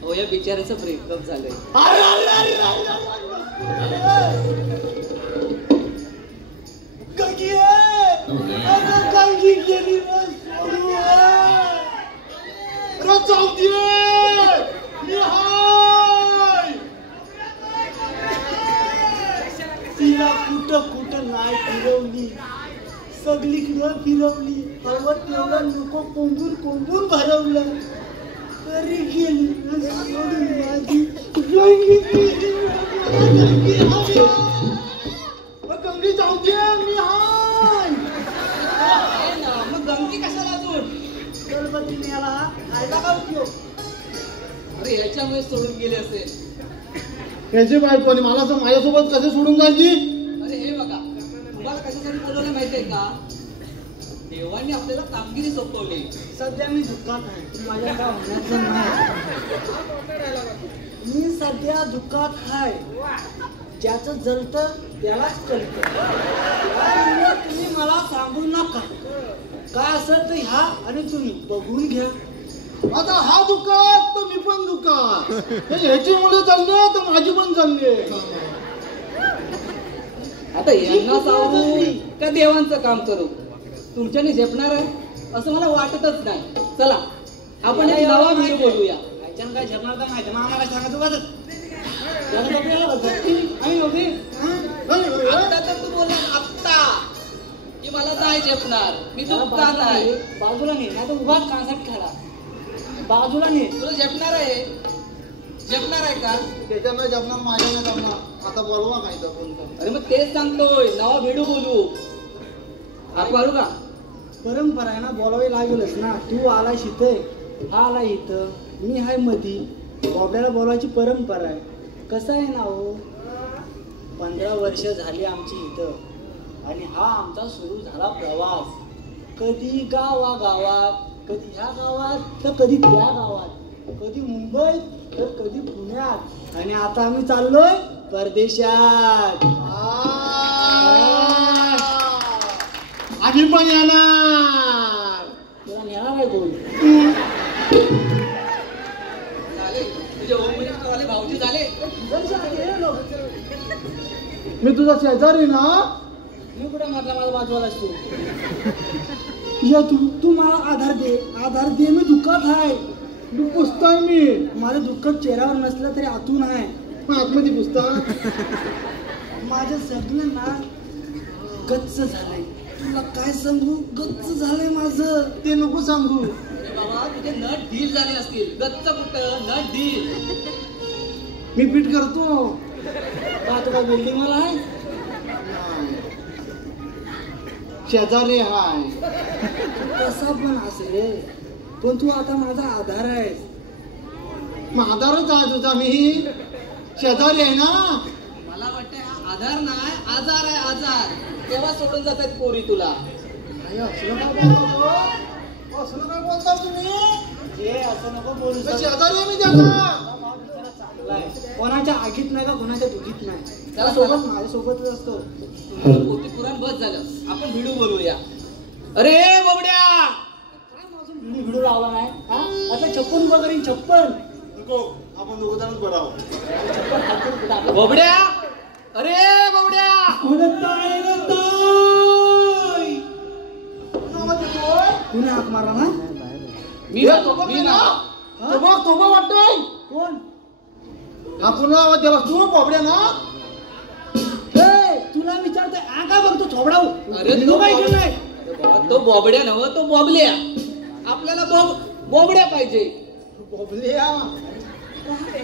हो, या बिचाऱ्याचं ब्रेकअप झालंय. तिला कुठं कुठं नाही फिरवली, सगळीकडं फिरवली. हवं तेवढं नको कोंबून कोंबून भरवलं तरी गेली सोडून माझी गंगी जाऊ दे. मी हाय मग गंगी कशाला अजून? गणपतीने याला खायला का उपयोग? अरे याच्यामुळे सोडून गेले असेल. याची बायको आणि मला असं माझ्यासोबत कसे सोडून जायची? अरे हे बघा, तुम्हाला कशासाठी बोलवलं माहितीये का? देवाने आपल्याला कामगिरी सोपवली. सध्या मी दुःखात आहे, माझ्या काय होण्याचं नाही. मी सध्या दुःखात आहे. ज्याचं जलतं त्यालाच कळतं. तुम्ही मला सांगू नका. काय असेल तर ह्या आणि तुम्ही बघून घ्या. आता हा दुकान तर मी पण दुकान. ह्याची मुले चालले तर माझी पण चालली. आता यांना सांगू का देवांचं काम करू? तुमच्याने झेपणार आहे असं मला वाटतच नाही. चला आपण एक नवा व्हिडिओ बोलूया. याच्यानं काय झेपणार तर माहिती, आम्हाला काय सांगायचं वाटत. आता तर तू बोलला आत्ता की मला नाही झेपणार, मी दुःखात आहे. बाजूला नाही, नाही तर उभा कांसाट खेळा. बाजूला नाही. तुला झेपणार आहे? झेपणार आहे का? त्याच्यानं जपणार, माझ्याने जपणार. आता बोलवा नाही तर कोणतं. अरे मग तेच सांगतोय, नवा व्हिडिओ बोलू. हात मारू का? परंपरा आहे ना, बोलावी लागेलच ना. तू आला इथं, हा आला इथं, मी हाय मधी. बाबड्याला बोलवायची परंपरा आहे. कसं आहे ना हो, 15 वर्ष झाली आमची इथं आणि हा आमचा सुरू झाला प्रवास. कधी गावागावात, कधी ह्या गावात तर कधी त्या गावात, कधी मुंबईत तर कधी पुण्यात आणि आता आम्ही चाललोय परदेशात. आम्ही पण येणार. तुला नेणार आहे कोण? भाऊजी झाले. मी तुझा शेजारी ना. मी कुठे म्हटलं माझा बाजूला असतो. या तू मला आधार दे. मी दुःखात आहे. तू पुसतोय मी. माझं दुःख चेहऱ्यावर नसलं तरी आतून आहे. आतमध्ये पुसता. माझं सगळं ना गच्च झालंय. तुला काय सांगू, गच्च झालंय माझं. ते नको सांगू. बाबा तुझे नट ढील झाले असतील. गच्च कुठं, नट ढील. मी फिट करतो. का तुला बिल्डिंग मला आहे? शेजारी हाय. कसा पण असेल रे, पण तू आता माझा आधार आहेस. मग आधारच आहे तुझा. मी शेजारी आहे ना. मला वाटतंय हा आधार नाही, आजार आहे, आजार. तेव्हा सोडून जातात पोरी तुला. असलं काय बोलता तुम्ही? हे असं नको बोलू. शेजारी आहे मी त्याचा. कोणाच्या आगीत नाही का कोणाच्या दुखीत नाही. त्याला सोबत माझ्या सोबतच असतो. पोती पुराण बस झालं. आपण व्हिडिओ बोलूया. अरे बाबड्या, काय माझं व्हिडिओ लावला नाही हा? आता 56 वगैरे 56. नको, आपण दोघं बराव. बाबड्या, अरे बाबड्या. कुणी हाक मारला ना? मी ना. तोबा वाटतोय. कोण? आपण आवाज दिला तू बाबड्या ना. तुला विचारतोय आ काय बघतो थोबडाऊ. अरे तो काय केलंय? तो बॉबड्या नव, तो बॉबल्या. आपल्याला बॉबड्या पाहिजे. बाबल्या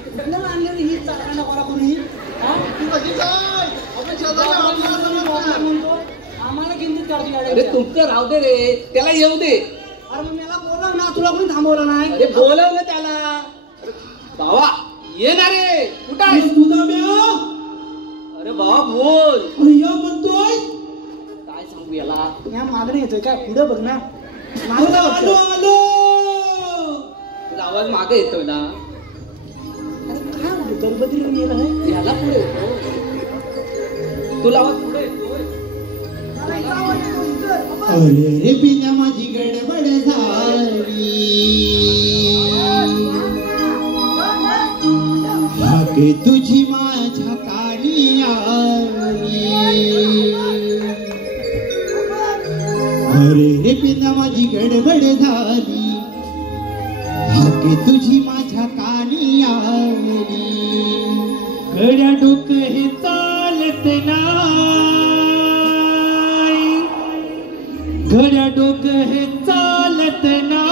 कुठलं आणलं रे ही चालना कोणा कोणी? हा? तू कशी काय? आपण शेजारी आहोत. म्हणतो आम्हाला किंचित काढतो अरे याड्याच्या. तुमचं राहू दे रे, त्याला येऊ दे. अरे मग मला बोलव ना, तुला कोणी थांबवलं नाही? अरे बोलवलं त्याला. बाबा ये ना रे. कुठं आहे तुझा म्या अरे बाबा बोल. या म्हणतोय. काय सांगू याला. या मागणी येतोय काय? पुढे बघ ना. मागं आलो बघतोय. आलो. तुला आवाज मागे येतोय ना. अरे काय गणपती गेलं आहे? याला पुढे येतो. तुला आवाज पुढे येतोय. अरे रे पिण्या माझी गडबड झाली. हाके तुझी माझ्या कानी आली. अरे रे पिण्या माझी गडबड झाली. हाके तुझी माझ्या कानी आली. गड्या डोकं हे चालत नाही. घड्या डोकं हे चालत नाही.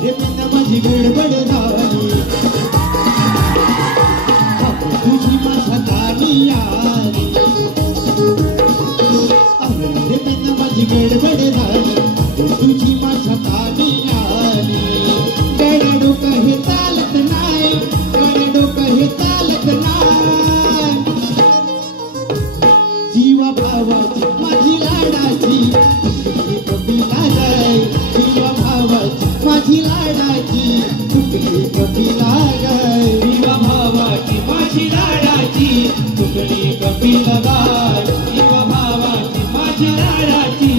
अरे पिण्या माझी गडबड झाली. तुझी माझ्या कानी आली. अरे पिण्या माझी गडबड झाली. तुझी माझ्या कानी आली. गड्या डोकं हे चालत नाही. गड्या डोकं हे चालत नाही. जीवा भावाची माझी लाडाची कपिला गाय. जीवा भावाची माझी लाडाची तुकली कपिला गाय. जीवा भावाची माझी लाडाची तुकली कपिला गाय. जीवा भावाची माझी लाडाची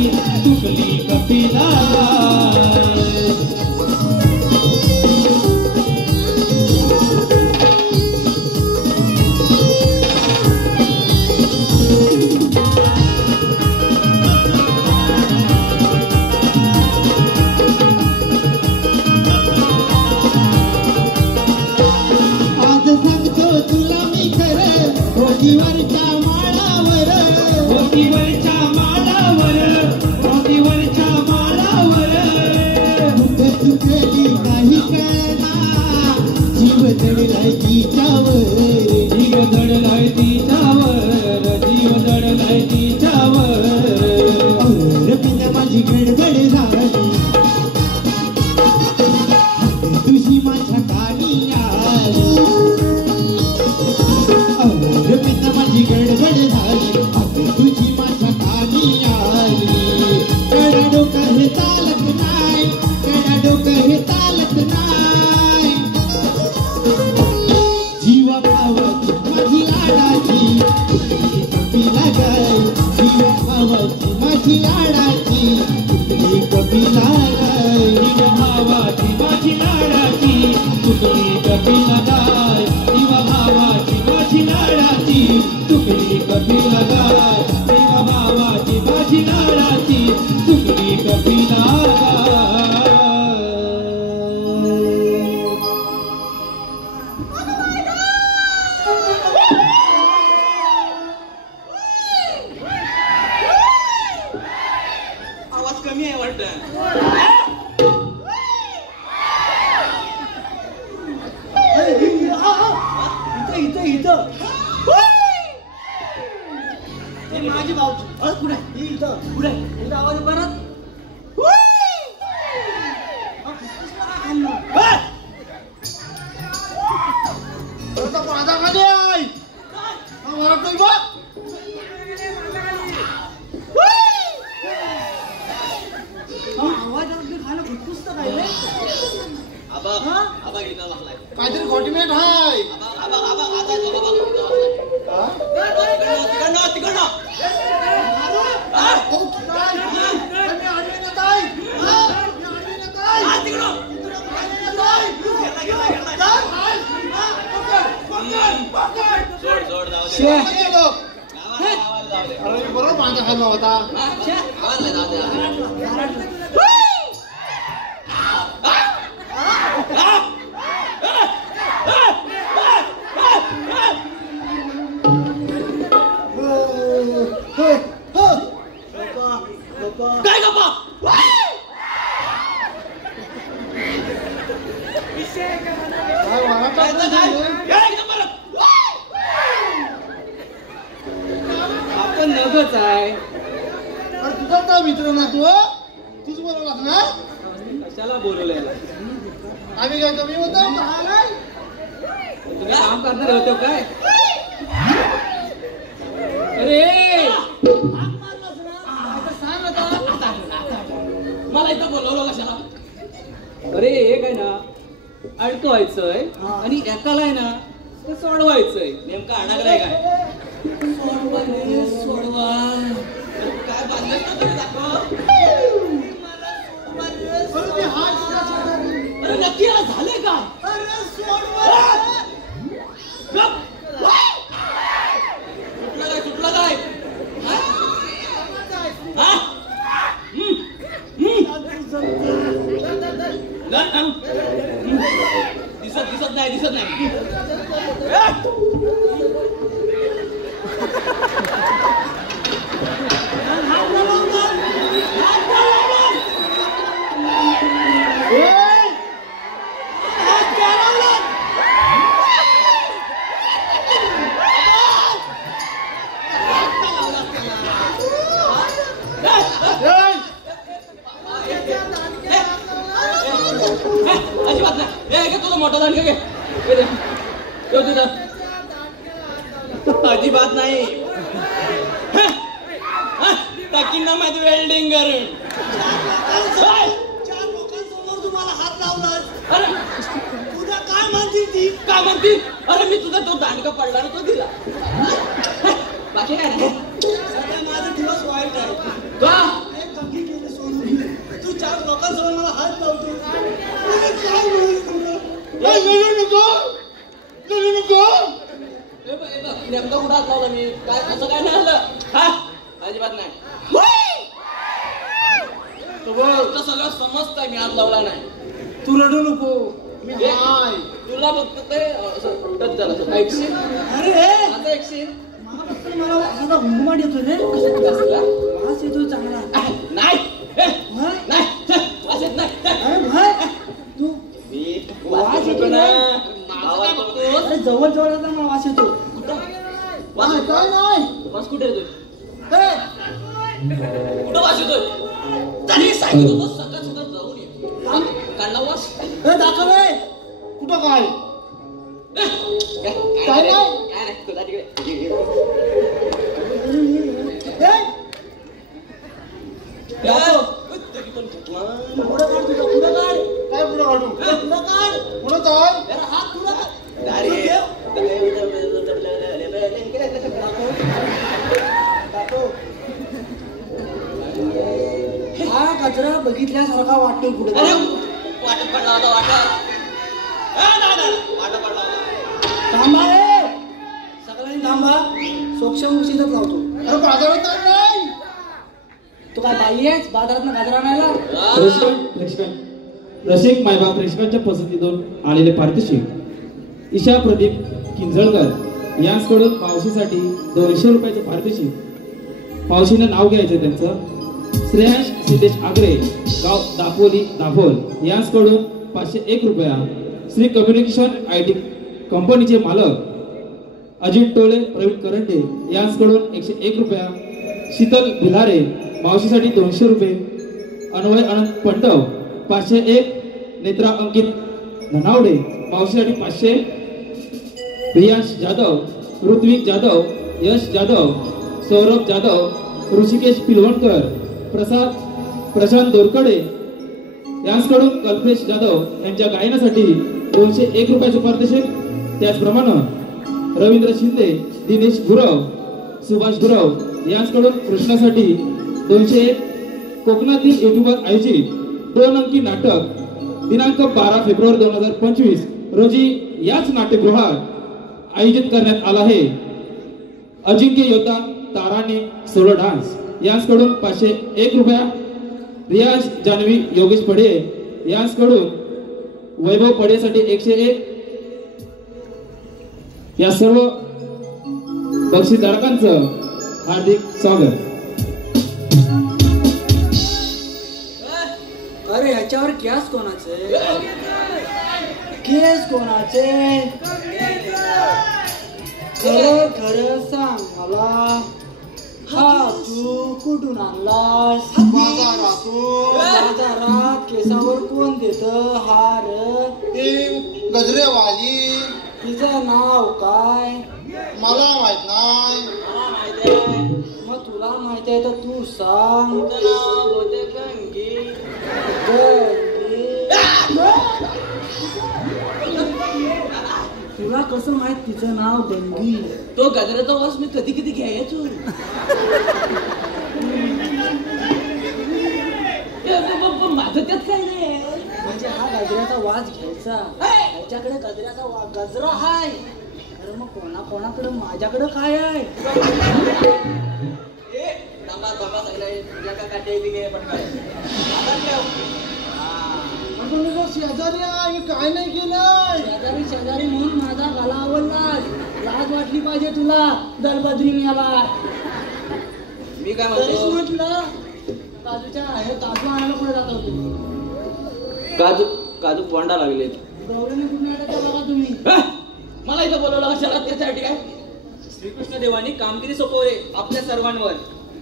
तुकली कपिला गाय. आज सांगतो तुला मी खरं. ओठीवरच्या शिव भावाची माझी लाडाची तुकडी कपिला गाय शिव भावाची माझी लाडाची तुकडी कपिला गाय शिव भावाची माझी लाडाची तुकडी कपिला गाय आवाज कमी आहे वाटतं. इथं इथं ते माझी भावची पुढे इथं पुढे इथं आवाज परत काहीतरी खोटीमेट हाय बरोबर माझा खाल्ला होता. काय गप्पा आपण नगच आहे. तुझा काय मित्र ना तू तूच बोलवलास ना. कशाला बोलवलं याला? आम्ही काय कमी होतो तुम्ही काम करणार होतो काय? अरे मला इथं बोलवलं कशाला? अरे एक आहे ना अडकवायचंय आणि एकाला आहे ना ते सोडवायचंय. नेमका अडकलाय काय? सोडवा काय बांधलं ना तुम्ही दाखव. अरे नक्की याला झाले का? सुटलं काय? दिसत नाही. अजिबात नाही. तुझा मोठा दांडका घे. अजिबात नाही. टाकीन ना माहिती वेल्डिंग करून. 4 लोकांसमोर तुम्हाला हात लावलास. अरे तुझ्या काय म्हणती ती? काय म्हणती? अरे मी तुझा तो दांडका पडला ना तो दिला. बाकी काय नाही. माझा दिवस वाईट आहे. का? एक कंकी केली सोडून तू 4 लोकांसमोर मला हात लावतो. काय बोलू तुला? नेमका कुठं हात लावला मी? काय असं काय नाही झालं? हा अजिबात नाही. तुला सगळं समजतंय मी हात लावला नाही. तू रडू नको मी हाय. तुला फक्त ते असं टच झालं. ऐकशील? अरे आता ऐकशील? मला असा घुंगमाट येतो रे. कसला? वास येतो चांगला. नाही भाई नाही वास येत नाही. अरे भाई तू वास येतो ना. अरे जवळ जवळ येता मला वास येतो. वास येतो? काय नाही वास कुठे येतोय? हे, कुठं वास येतोय? तरी सांगितलं होतं सकाळ सकाळ जाऊन ये. काढला वास? हे दाखव हे. कुठं काय काय नाही तुला तिकडे. हे, पुढं काढ तुझा पुढं काढ. काय पुढं काढू पुढं काढ. पुढं काय अरे हात पुढं काढ. हा का गजरा बघितल्यासारखा वाटतोय पुढे वाटत पडला होता वाटत पडला होता. थांबा रे सगळ्यांनी थांबा. सोक्षम उशीतच लावतो. अरे बाजारात नाही. तू काय बाई आहेस बाजारात गजरा आणायला? रसिक मायबाप प्रेक्षकांच्या पसंतीतून आलेले पारितोषिक ईशा प्रदीप किंजळकर यांच्याकडून मावशीसाठी 200 रुपयाचे पारितोषिक. मावशीनं नाव घ्यायचं त्यांचं. श्रेयांश सिद्धेश आगरे गाव दापोली दाभोल यांच्याकडून 501 रुपया. श्री कम्युनिकेशन IT कंपनीचे मालक अजित टोळे प्रवीण करंडे यांच्याकडून 101 रुपया. शीतल भिलारे मावशीसाठी 200 रुपये. अन्वय अनंत पंडव 501. नेत्रा अंकित धनावडे मावशीसाठी 500. प्रियांश जाधव ऋत्विक जाधव यश जाधव सौरभ जाधव ऋषिकेश पिलवणकर प्रशांत दोरकडे यांच्याकडून कल्पेश जाधव यांच्या गायनासाठी 201 रुपयाचे पारितोषिक. त्याचप्रमाणे रवींद्र शिंदे दिनेश गुरव सुभाष गुरव यांच्याकडून कृष्णासाठी 201. कोकणातील युट्यूबर आयोजित 2 अंकी नाटक दिनांक 12 फेब्रुवारी 2025 रोजी याच नाट्यगृहात आयोजित करण्यात आला आहे. अजिंक्य योद्धा ताराने सोलो डान्स यांच्याकडून 501 रुपया. रियाज जान्हवी योगेश पडे यांच्याकडून वैभव पडेसाठी 101. या सर्व बक्षीसधारकांचं हार्दिक स्वागत. अरे ह्याच्यावर केस कोणाचे? केस कोणाचे? खरं खरं सांग मला. हा तू कुठून आणलास? बाजारात केसावर कोण देत हार? गजरेवाली. तिचं नाव काय? मला माहित नाही. मग तुला माहिती आहे तर तू सांग. तुला कसं माहित तिचं नाव गंगी? तो गजराचा वास मी कधी कधी घ्यायचो. माझं त्यात काय नाही. म्हणजे हा गजऱ्याचा वास घ्यायचा. त्याच्याकडे गजऱ्याचा गजरा हाय. अरे मग कोणाकडे माझ्याकडे काय आहे? शेजारी आहे मी काय नाही केलं. शेजारी म्हणून माझा गाला आवडला. लाज वाटली पाहिजे तुला. दलबद्री मिळाला. मी काय म्हणतो म्हटलं काजूच्या हे काजू आणायला पुढे जात होतो. काजू बोंडा लागले. गवळीने कुठे अडकला बघा तुम्ही. मला इथं बोलवलं कशाला? त्यासाठी काय? श्रीकृष्ण देवानी कामगिरी सोपवले आपल्या सर्वांवर.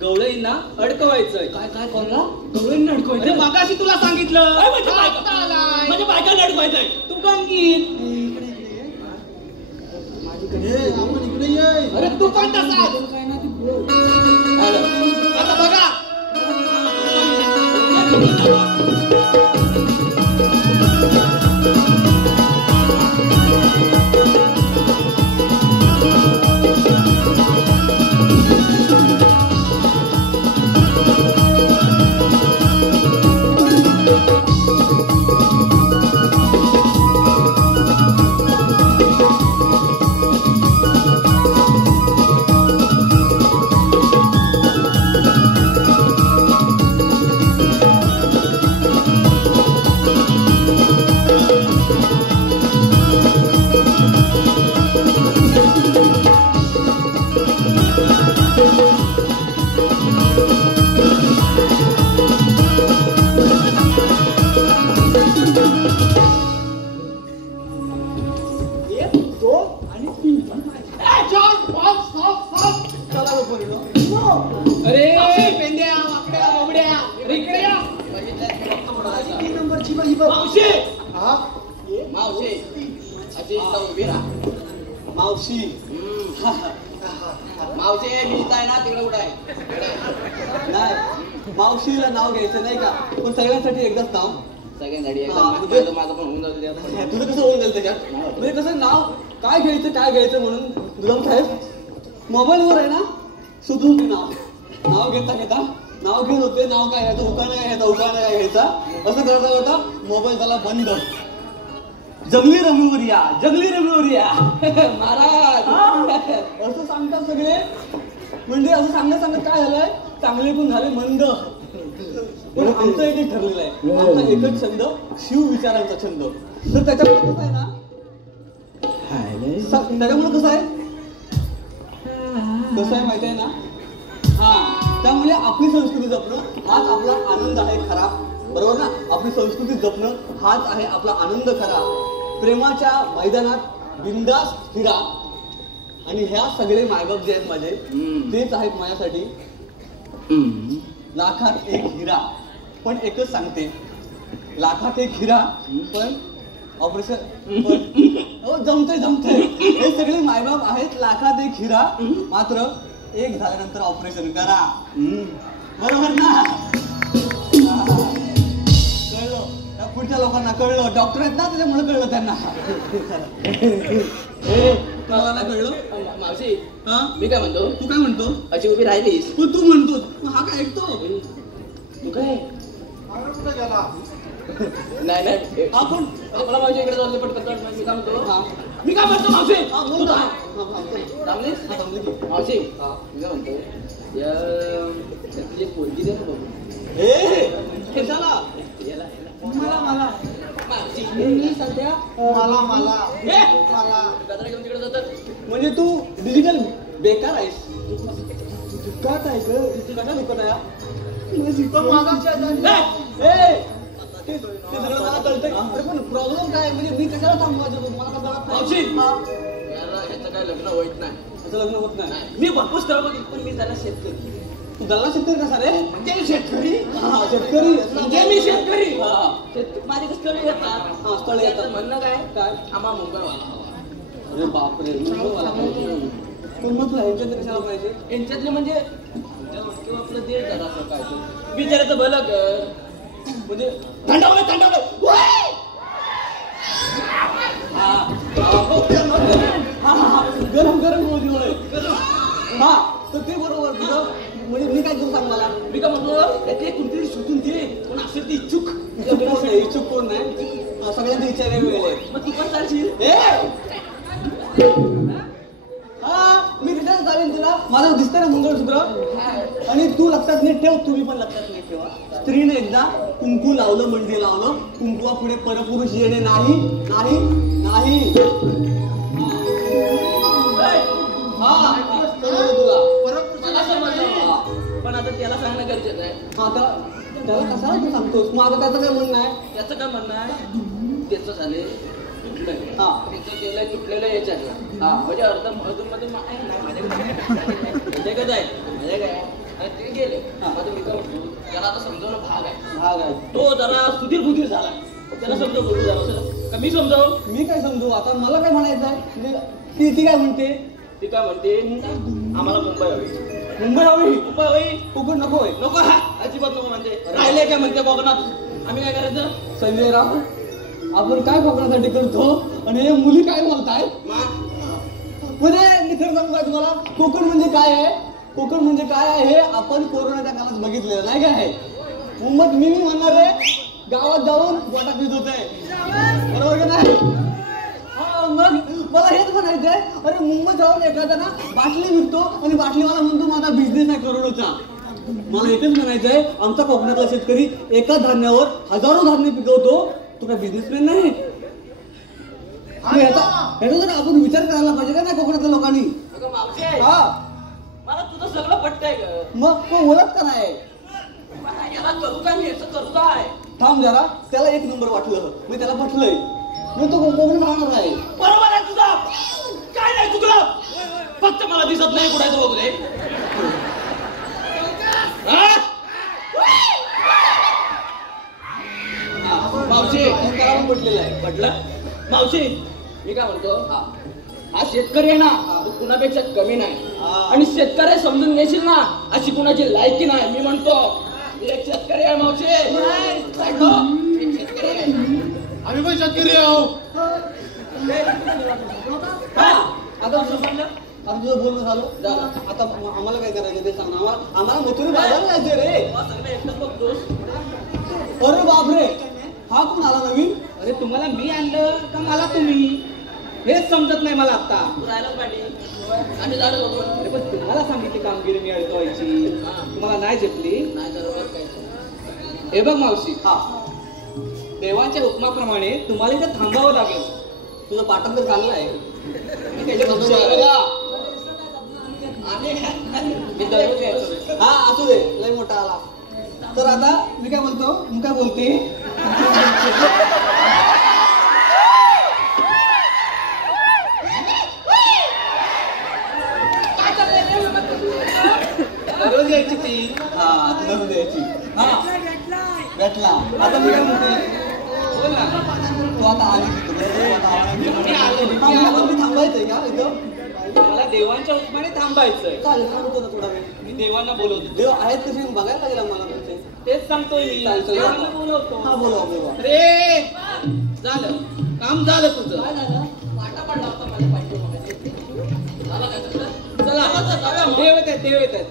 गवळींना अडकवायचंय. काय काय कोणला? गवळींना अडकवायचं? मागाशी तुला सांगितलं म्हणजे बायकांना अडकवायचंय. तू कामगीर इकडे ये. अरे तू पण तसा काय ना ती बोल. आता बघा मावशी मावशी मिळताय ना तिकडे कुठं आहे? नाही मावशीला नाव घ्यायचं नाही का? पण सगळ्यांसाठी एकदाच नाव. सगळ्यांसाठी माझं पण होऊन जातं त्यात. तुझं कसं होऊन जाईल त्याच्यात? म्हणजे कसं नाव काय घ्यायचं म्हणून गुलाम साहेब मोबाईलवर आहे ना सुधून नाव घेता नाव घेत होते, नाव काय घ्यायचं, उखाणा काय घ्यायचा, उखाणा काय घ्यायचा, असं करता करता मोबाईल झाला बंद. जंगली रवीवर या, जंगली रवीवर या महाराज असं सांगतात सगळे. म्हणजे असं सांगत काय झालंय, चांगले पण झाले मंद. पण आमचं एक ठरलेलं आहे, आमचा एकच छंद शिव विचारांचा छंद. तर त्याच्यामुळे कसं आहे ना, त्याच्यामुळे कसं आहे माहिती आहे ना, हा त्यामुळे आपली संस्कृती जपणं हाच आपला आनंद आहे खरा, बरोबर ना. आपली संस्कृती जपणं हाच आहे आपला आनंद खरा. प्रेमाच्या मैदानात बिंदास फिरा. आणि ह्या सगळे मायबाप जे आहेत माझे, तेच आहेत माझ्यासाठी लाखात एक हिरा. पण एकच सांगते, लाखात एक हिरा पण ऑपरेशन जमतंय. हे सगळे मायबाप आहेत लाखात एक हिरा, मात्र एक झाल्यानंतर ऑपरेशन करा, बरोबर ना. कळलं त्या पुढच्या लोकांना, कळलं डॉक्टर आहेत ना त्याच्यामुळे कळलं त्यांना. तुम्हाला नाही कळलं मावशी? हा मी काय म्हणतो, तू काय म्हणतो, अशी उभी राहिलीस पण तू म्हणतो हा काय ऐकतो. तू काय कुठे गेला? नाही आपण मला मावशी इकडे जाऊन पटकन मी काय म्हणतो, मी काय म्हणतो मावशी, थांबलीस मावशी? मी काय म्हणतो, या तुझी पोरगी दे ना बघू. कशाला मला मी सध्या मला गजरा घेऊन तिकडे जातात. म्हणजे तू डिजिटल बेकार आहेस. दुकान आहे ग, दुकान दुकान ते सगळं मला कळतंय. पण प्रॉब्लेम काय म्हणजे मी कशाला थांबवायचं, मला का कळत नाही. ह्याचं काय लग्न होत नाही, असं लग्न होत नाही. मी भरपूर स्थळ बघितली, पण मी जरा शेतकरी. तू दल्ला शेतकरी कसा रे? म्हणजे शेतकरी, हा शेतकरी म्हणजे मी शेतकरी. हा माझे स्थळ येतात, स्थळ येतात. म्हणणं काय काय आम्हा मुंबईवाला हवा. अरे बापरे, पण मग तुला ह्यांच्यात कशाला पाहिजे? यांच्यातले म्हणजे किंवा आपलं देश जरा असं काय विचारायचं भलं कर. म्हणजे थंडावलं गरम गरम मोदी हा, तर ते बरोबर तुझं. म्हणजे मी काय करू सांग मला. मी काय म्हटलं, त्याचे कोणतरी शोधून दे, कोण असेल ते इच्छुक. इच्छुक कोण नाही, सगळ्यांची इच्छा वेगवेगळी आहे. मग ती पण चालशील. हा मी रिटर्न चालेल तुला. माझं दिसतंय ना मंगळसूत्र, आणि तू लक्षात नीट ठेव, तुम्ही पण लक्षात नीट ठेवा. स्त्रीने एकदा कुंकू लावलं म्हणजे लावलं, कुंकुवा पुढे परपुरुष येणे नाही नाही नाही. हा तुला पण आता त्याला सांगणं गरजेचं आहे. हा त्याला कशाला तू सांगतोस. मग आता त्याचं काय म्हणणं आहे? त्याचं काय म्हणणं आहे, त्याचं झाले तुटलंय, त्याचं केलंय तुटलेलं याच्यात. म्हणजे अर्ध मधून माझ्याकडे कसं आहे म्हणजे काय, आणि ते गेले. आता मी काय म्हणतो, त्याला आता समजवणं भाग आहे. तो जरा सुधीर बुधीर झाला, त्याला समजव बोलू जरा. का मी समजाव? मी काय समजू आता, मला काय म्हणायचं आहे. ती काय म्हणते, ती काय म्हणते, आम्हाला मुंबई हवी. मुंबई हवी, मुंबई हवी, कोकण नको आहे. नको हा अजिबात नको म्हणते. राहिले काय म्हणते कोकणात, आम्ही काय करायचं? संजय राव, आपण काय कोकणासाठी करतो आणि हे मुली काय बोलताय. म्हणजे मी खरं सांगू काय तुम्हाला, कोकण म्हणजे काय आहे, कोकण म्हणजे काय आहे हे आपण कोरोनाच्या काळात बघितलेलं नाही काय. मुंबईत मी म्हणणार आहे, गावात जाऊन गोटा पीत होते, बरोबर का नाही. मग मला हेच म्हणायचं आहे, अरे मुंबईत जाऊन एखादा ना बाटली विकतो आणि बाटलीवाला म्हणतो माझा बिझनेस आहे करोडोचा. मला एकच म्हणायचं आहे, आमचा कोकणातला शेतकरी एका धान्यावर हजारो धान्य पिकवतो. तू काय बिझनेसमॅन नाही. ह्याचा जर आपण विचार करायला पाहिजे का नाही कोकणातल्या लोकांनी. मला तुझं सगळं पटतंय ग, मग ओळख का नाही. याला करू काय, मी याचं करू काय. थांब जरा, त्याला एक नंबर वाटलं, मी त्याला पटलंय, मग तो कोकण राहणार आहे. बरोबर आहे तुझा, काय नाही चुकलं, फक्त मला दिसत नाही कुठायचं बघू दे. मावशी त्याला पटलेलं आहे. पटलं मावशी. मी काय म्हणतो, हा शेतकरी आहे ना, तो कुणापेक्षा कमी नाही. आणि शेतकरी समजून घेशील ना, अशी कुणाची लायकी नाही. मी म्हणतो एक शेतकरी आहे मावशी, एक शेतकरी आहे. आम्ही पण शेतकरी आहोत. आता असं म्हणलं आता तुझं बोलणं झालं आता आम्हाला काय करायचं ते सांग ना. आम्हाला मथुरा बाजारला जायचं रे. अरे बापरे, हा कोण आला नवीन? अरे तुम्हाला मी आणलं का मला तुम्ही, हेच समजत नाही मला आता. अरे पण तुम्हाला सांगितली कामगिरी मी अडकवायची, तुम्हाला नाही झेपली. हे बघ मावशी, हा देवांच्या हुकमाप्रमाणे तुम्हाला इथे थांबावं लागेल. तुझं पाठण तर चांगलं आहे. हा असू दे, लय मोठा आला. तर आता मी काय बोलतो, मी काय बोलते, रोज यायची ती. हा तुला द्यायची. हा भेटला. आता मी काय म्हणते, बोल ना. तू आता आली मी थांबायचंय का इथं? मला देवांच्या हुकमाने थांबायचंय. चालेल, थांबतो ना थोडा वेळ. मी देवांना बोलवतो. देव आहेत कसे बघायला लागेल आम्हाला तुमचे. तेच सांगतोय मी, चालतं. देवांना बोलवतो. हा बोलवा बोलवा. रे झालं काम, झालं तुझं. काय झालं? वाटा पडला होता माझ्या पाठीमागे. चला देव येत आहेत, देव येत आहेत.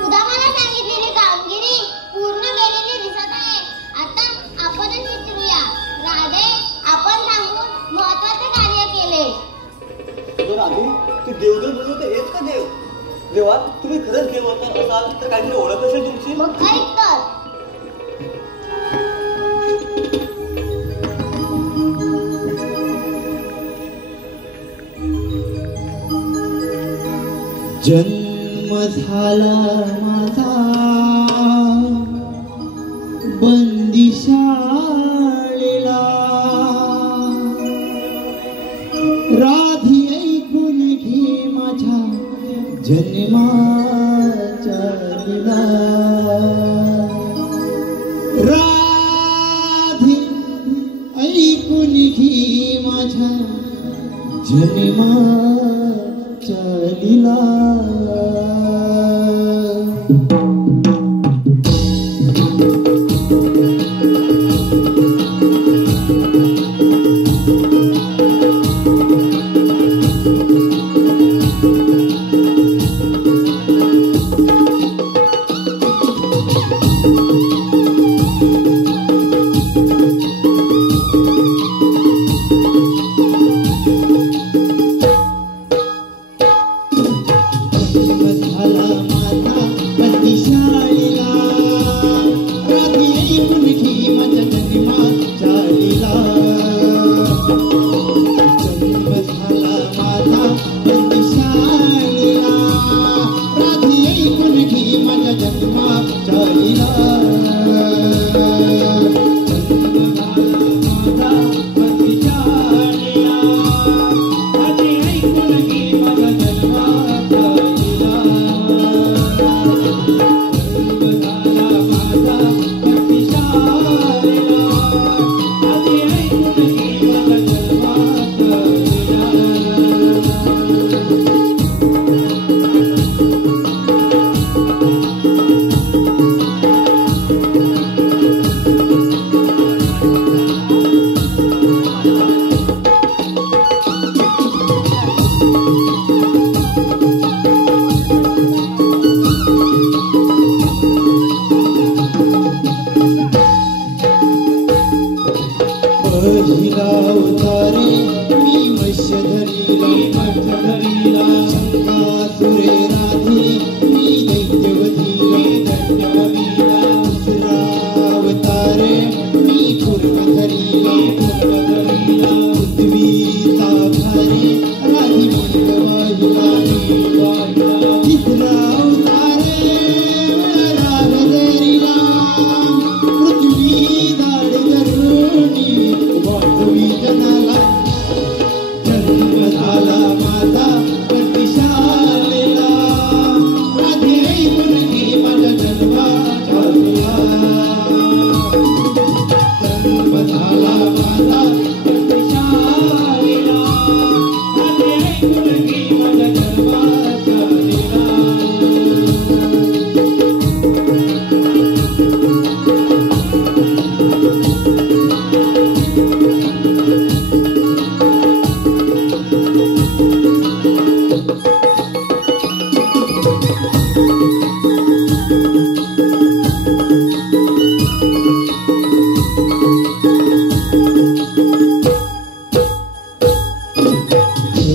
सुदामाला सांगितलेली कामगिरी पूर्ण केलेली दिसत आहे. आता आपणच विचारूया. राधे, आपण सांगून महत्वाचे कार्य केले. जर आधी ते देवदेव बोललो तर हेच का देव? देवा तुम्ही खरंच देव असाल तर काहीतरी ओळख असेल तुमची. मग ऐक तर. जन्म झाला माझा बंदिशाळेला, राधी ऐकून घे माझ्या जन्माच्या लीला. राधी ऐकून घे माझ्या जन्माच्या लीला. झाला माझा बंदिशाळेला,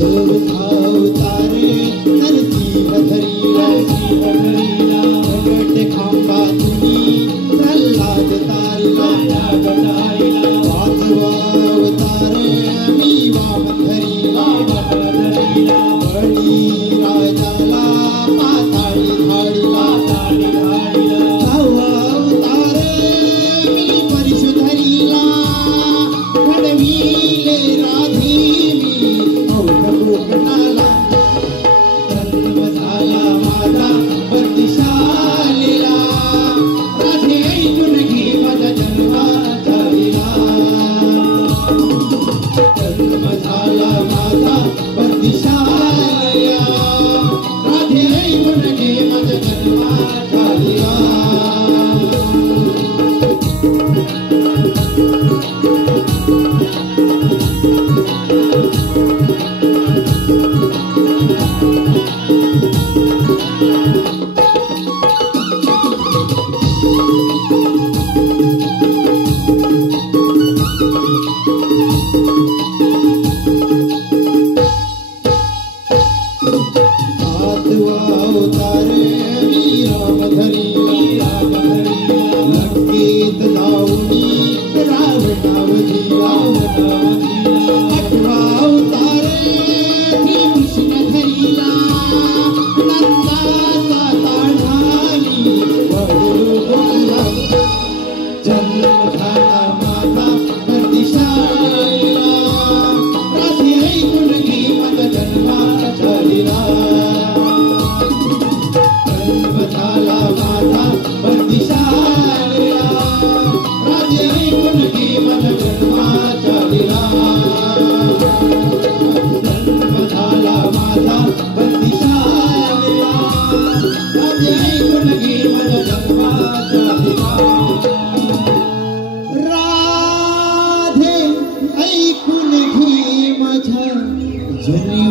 अवतारे नरसिंह धरीला प्रगट खांबा तुम्ही प्रल्हाद तारला वाचवा अवतारे मी वामन धरीला बळी राजाला पाताळी धाडीला अवतारे मी परशु धरीला घडविले राधी मी अवघ कोकणाला जन्म झाला माझा बत्तीसालीला राधे ऐकून घे माझा जन्माचा लीला जन्म झाला माझा बत्तीसालीला राधे ऐकून घे माझा जन्माचा लीला अवतारे मी राम धरीला लंकेत जाऊनी रावणावधीला आठवा अवतारे मी कृष्ण धरीला नंदाचा ताढानी वळू गोकुळा जन्म झाला माझा बत्तीसालीला राधी ऐकून घे माझा जन्माचा लीला जन्म झाला माझा बत्तीसालीला राधे ऐकून घे माझा जन्माचा लीला जन्म झाला माझा बत्तीसालीला राधे ऐकून घे माझा जन्माचा लीला राधे ऐकून घे माझ्या जन्माच्या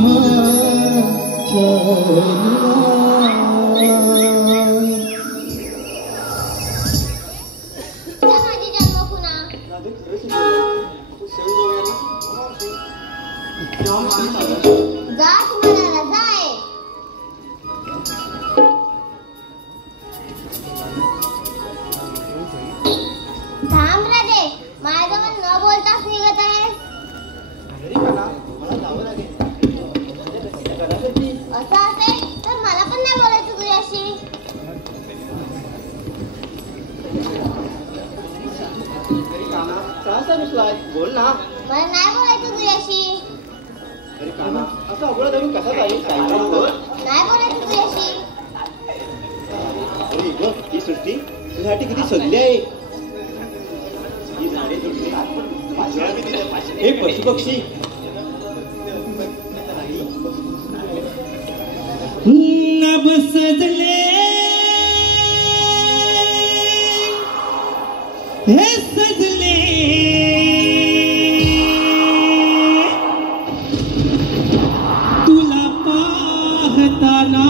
माझी जन्मखुणा जा तुम्हाला रजा आहे थांब राधे माझ्याजवळ न बोलताच निघत आहे असं असेल तर मला पण नाही बोलायचं तुझ्याशी बोल ना मला नाही बोलायचं तुझ्याशी असं अवघड धरून कसा जाईल नाही बोलायचं तुझ्याशी ही सृष्टी तुझ्यासाठी किती सज्ञ आहे ही झाडे तुटली हे पशुपक्षी नभ सजले हे सजले तुला पाहताना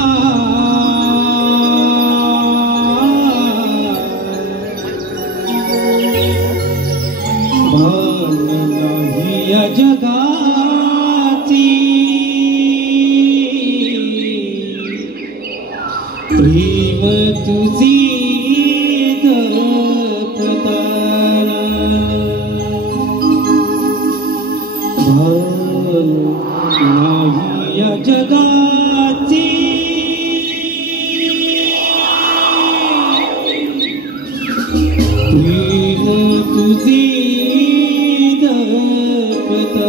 भान नाही या जगाची प्रेम तुझी जपताना भान नाही या जगाची प्रेम तुझी जपताना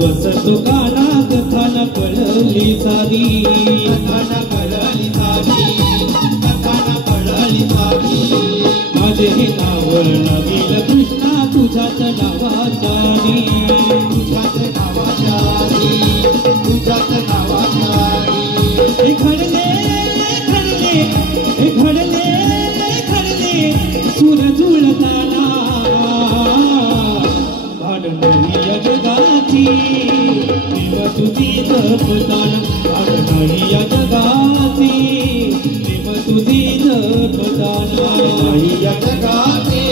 वसतो काना कथा न कळली साधी कथा न कळली साधी कथा न कळली साधी माझे हे नाव लागेल कृष्णा तुझ्याच नावाच्या आधी तुझ्याच नावाच्या आधी तुझ्याच नावाच्या आधी हे घडले घडले हे घडले घडले सूर जुळताना भान नाही या जगाची प्रेम तुझी जपताना भान नाही या जगाची प्रेम तुझी जपताना नाही या जगाचे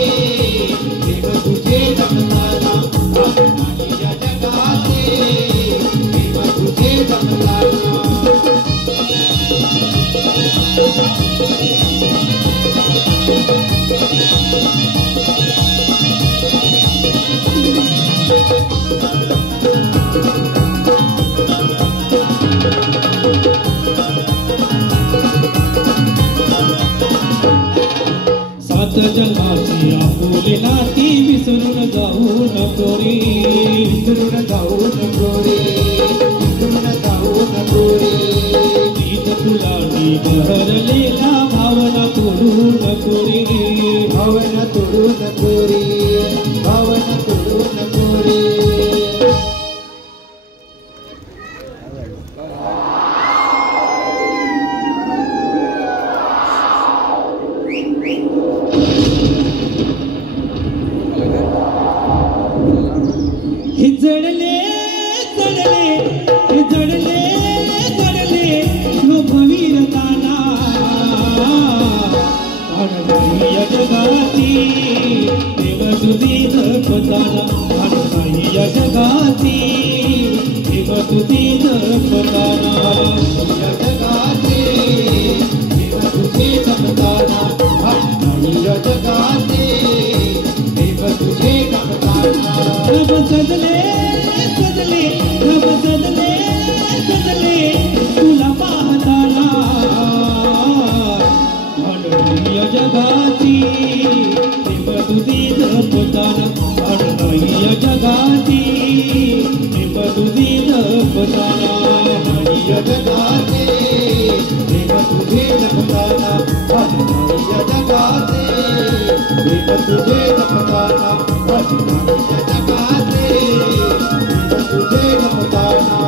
प्रेम तुझे जपताना नाही या जगाचे प्रेम तुझे जपताना सात जन्माची आपुले नाती विसरून जाऊ नको रे विसरून जाऊ नको रे विसरून जाऊ नको रे गीत फुलांनी बहरलेला भावना तोडू नको रे भावना तोडू नको रे भावना तोडू नको रे हे जडले जडले हे जडले जडले लो भवीरताना भान नाही या जगाची प्रेम तुझी जपताना भान नाही या जगाची प्रेम तुझी जपताना या जगाचे प्रेम तुझे जपताना नाही या जगाचे प्रेम तुझे जपताना रब सजले सजले रब सजले सजले तुला पाहताना भान नाही या जगाची प्रेम तुझी जपताना भान नाही या जगाची प्रेम तुझी जपताना नाही या जगाचे प्रेम तुझे जपताना नाही या जगाचे प्रेम तुझे जपताना नाही या जगाचे प्रेम तुझे जपताना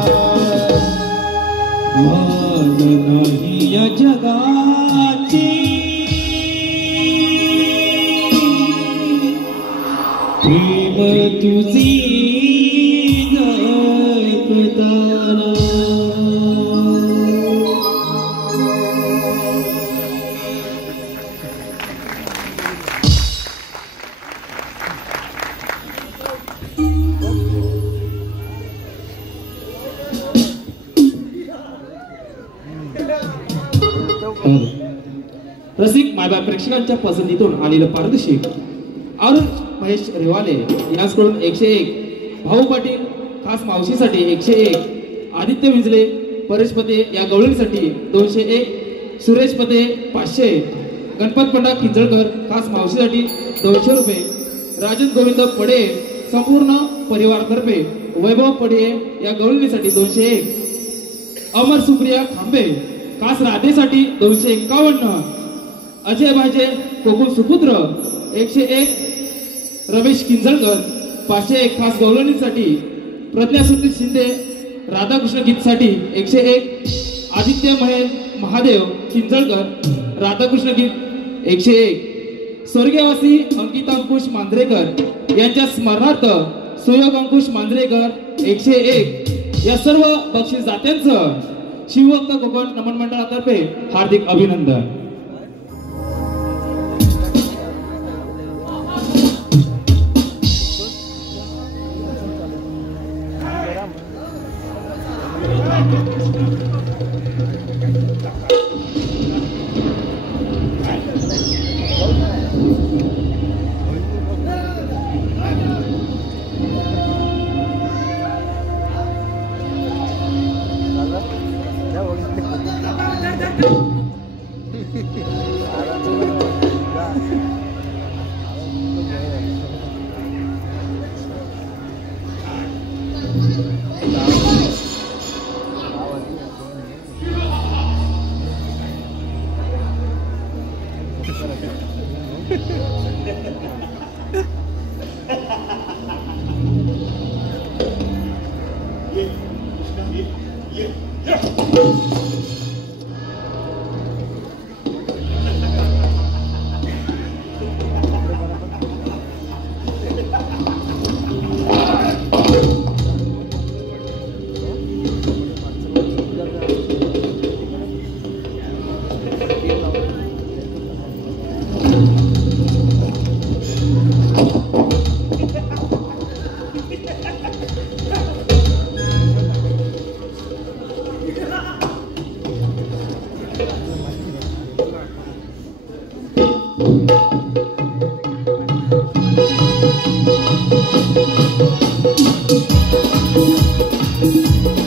भान नाही या जगाची प्रेम तुझी जपताना रसिक मायबाप प्रेक्षकांच्या पसंतीतून आलेलं पारदर्शक अरुण महेश रेवाले यांच्याकडून 101, भाऊ पाटील खास मावशीसाठी 101, आदित्य विंजले परेश पते या गवळणीसाठी 201, सुरेश पते 500, गणपत पंडा किंजळकर खास मावशीसाठी 200 रुपये, राजन गोविंद पडे संपूर्ण परिवारातर्फे वैभव पडे या गवळणीसाठी 201, अमर सुप्रिया खांबे खास राधेसाठी 251, अजय भाजे कोकण सुपुत्र 101, रमेश किंजळकर 501 खास गवळणीसाठी, प्रज्ञा सुनील शिंदे राधाकृष्ण गीतसाठी 101, आदित्य महेश महादेव किंजळकर राधाकृष्ण गीत 101, स्वर्गवासी अंकिता अंकुश मांजरेकर यांच्या स्मरणार्थ सुयोग अंकुश मांजरेकर 101 या सर्व बक्षीस दात्यांचं शिवभक्त कोकण नमन मंडळातर्फे हार्दिक अभिनंदन. Thank you.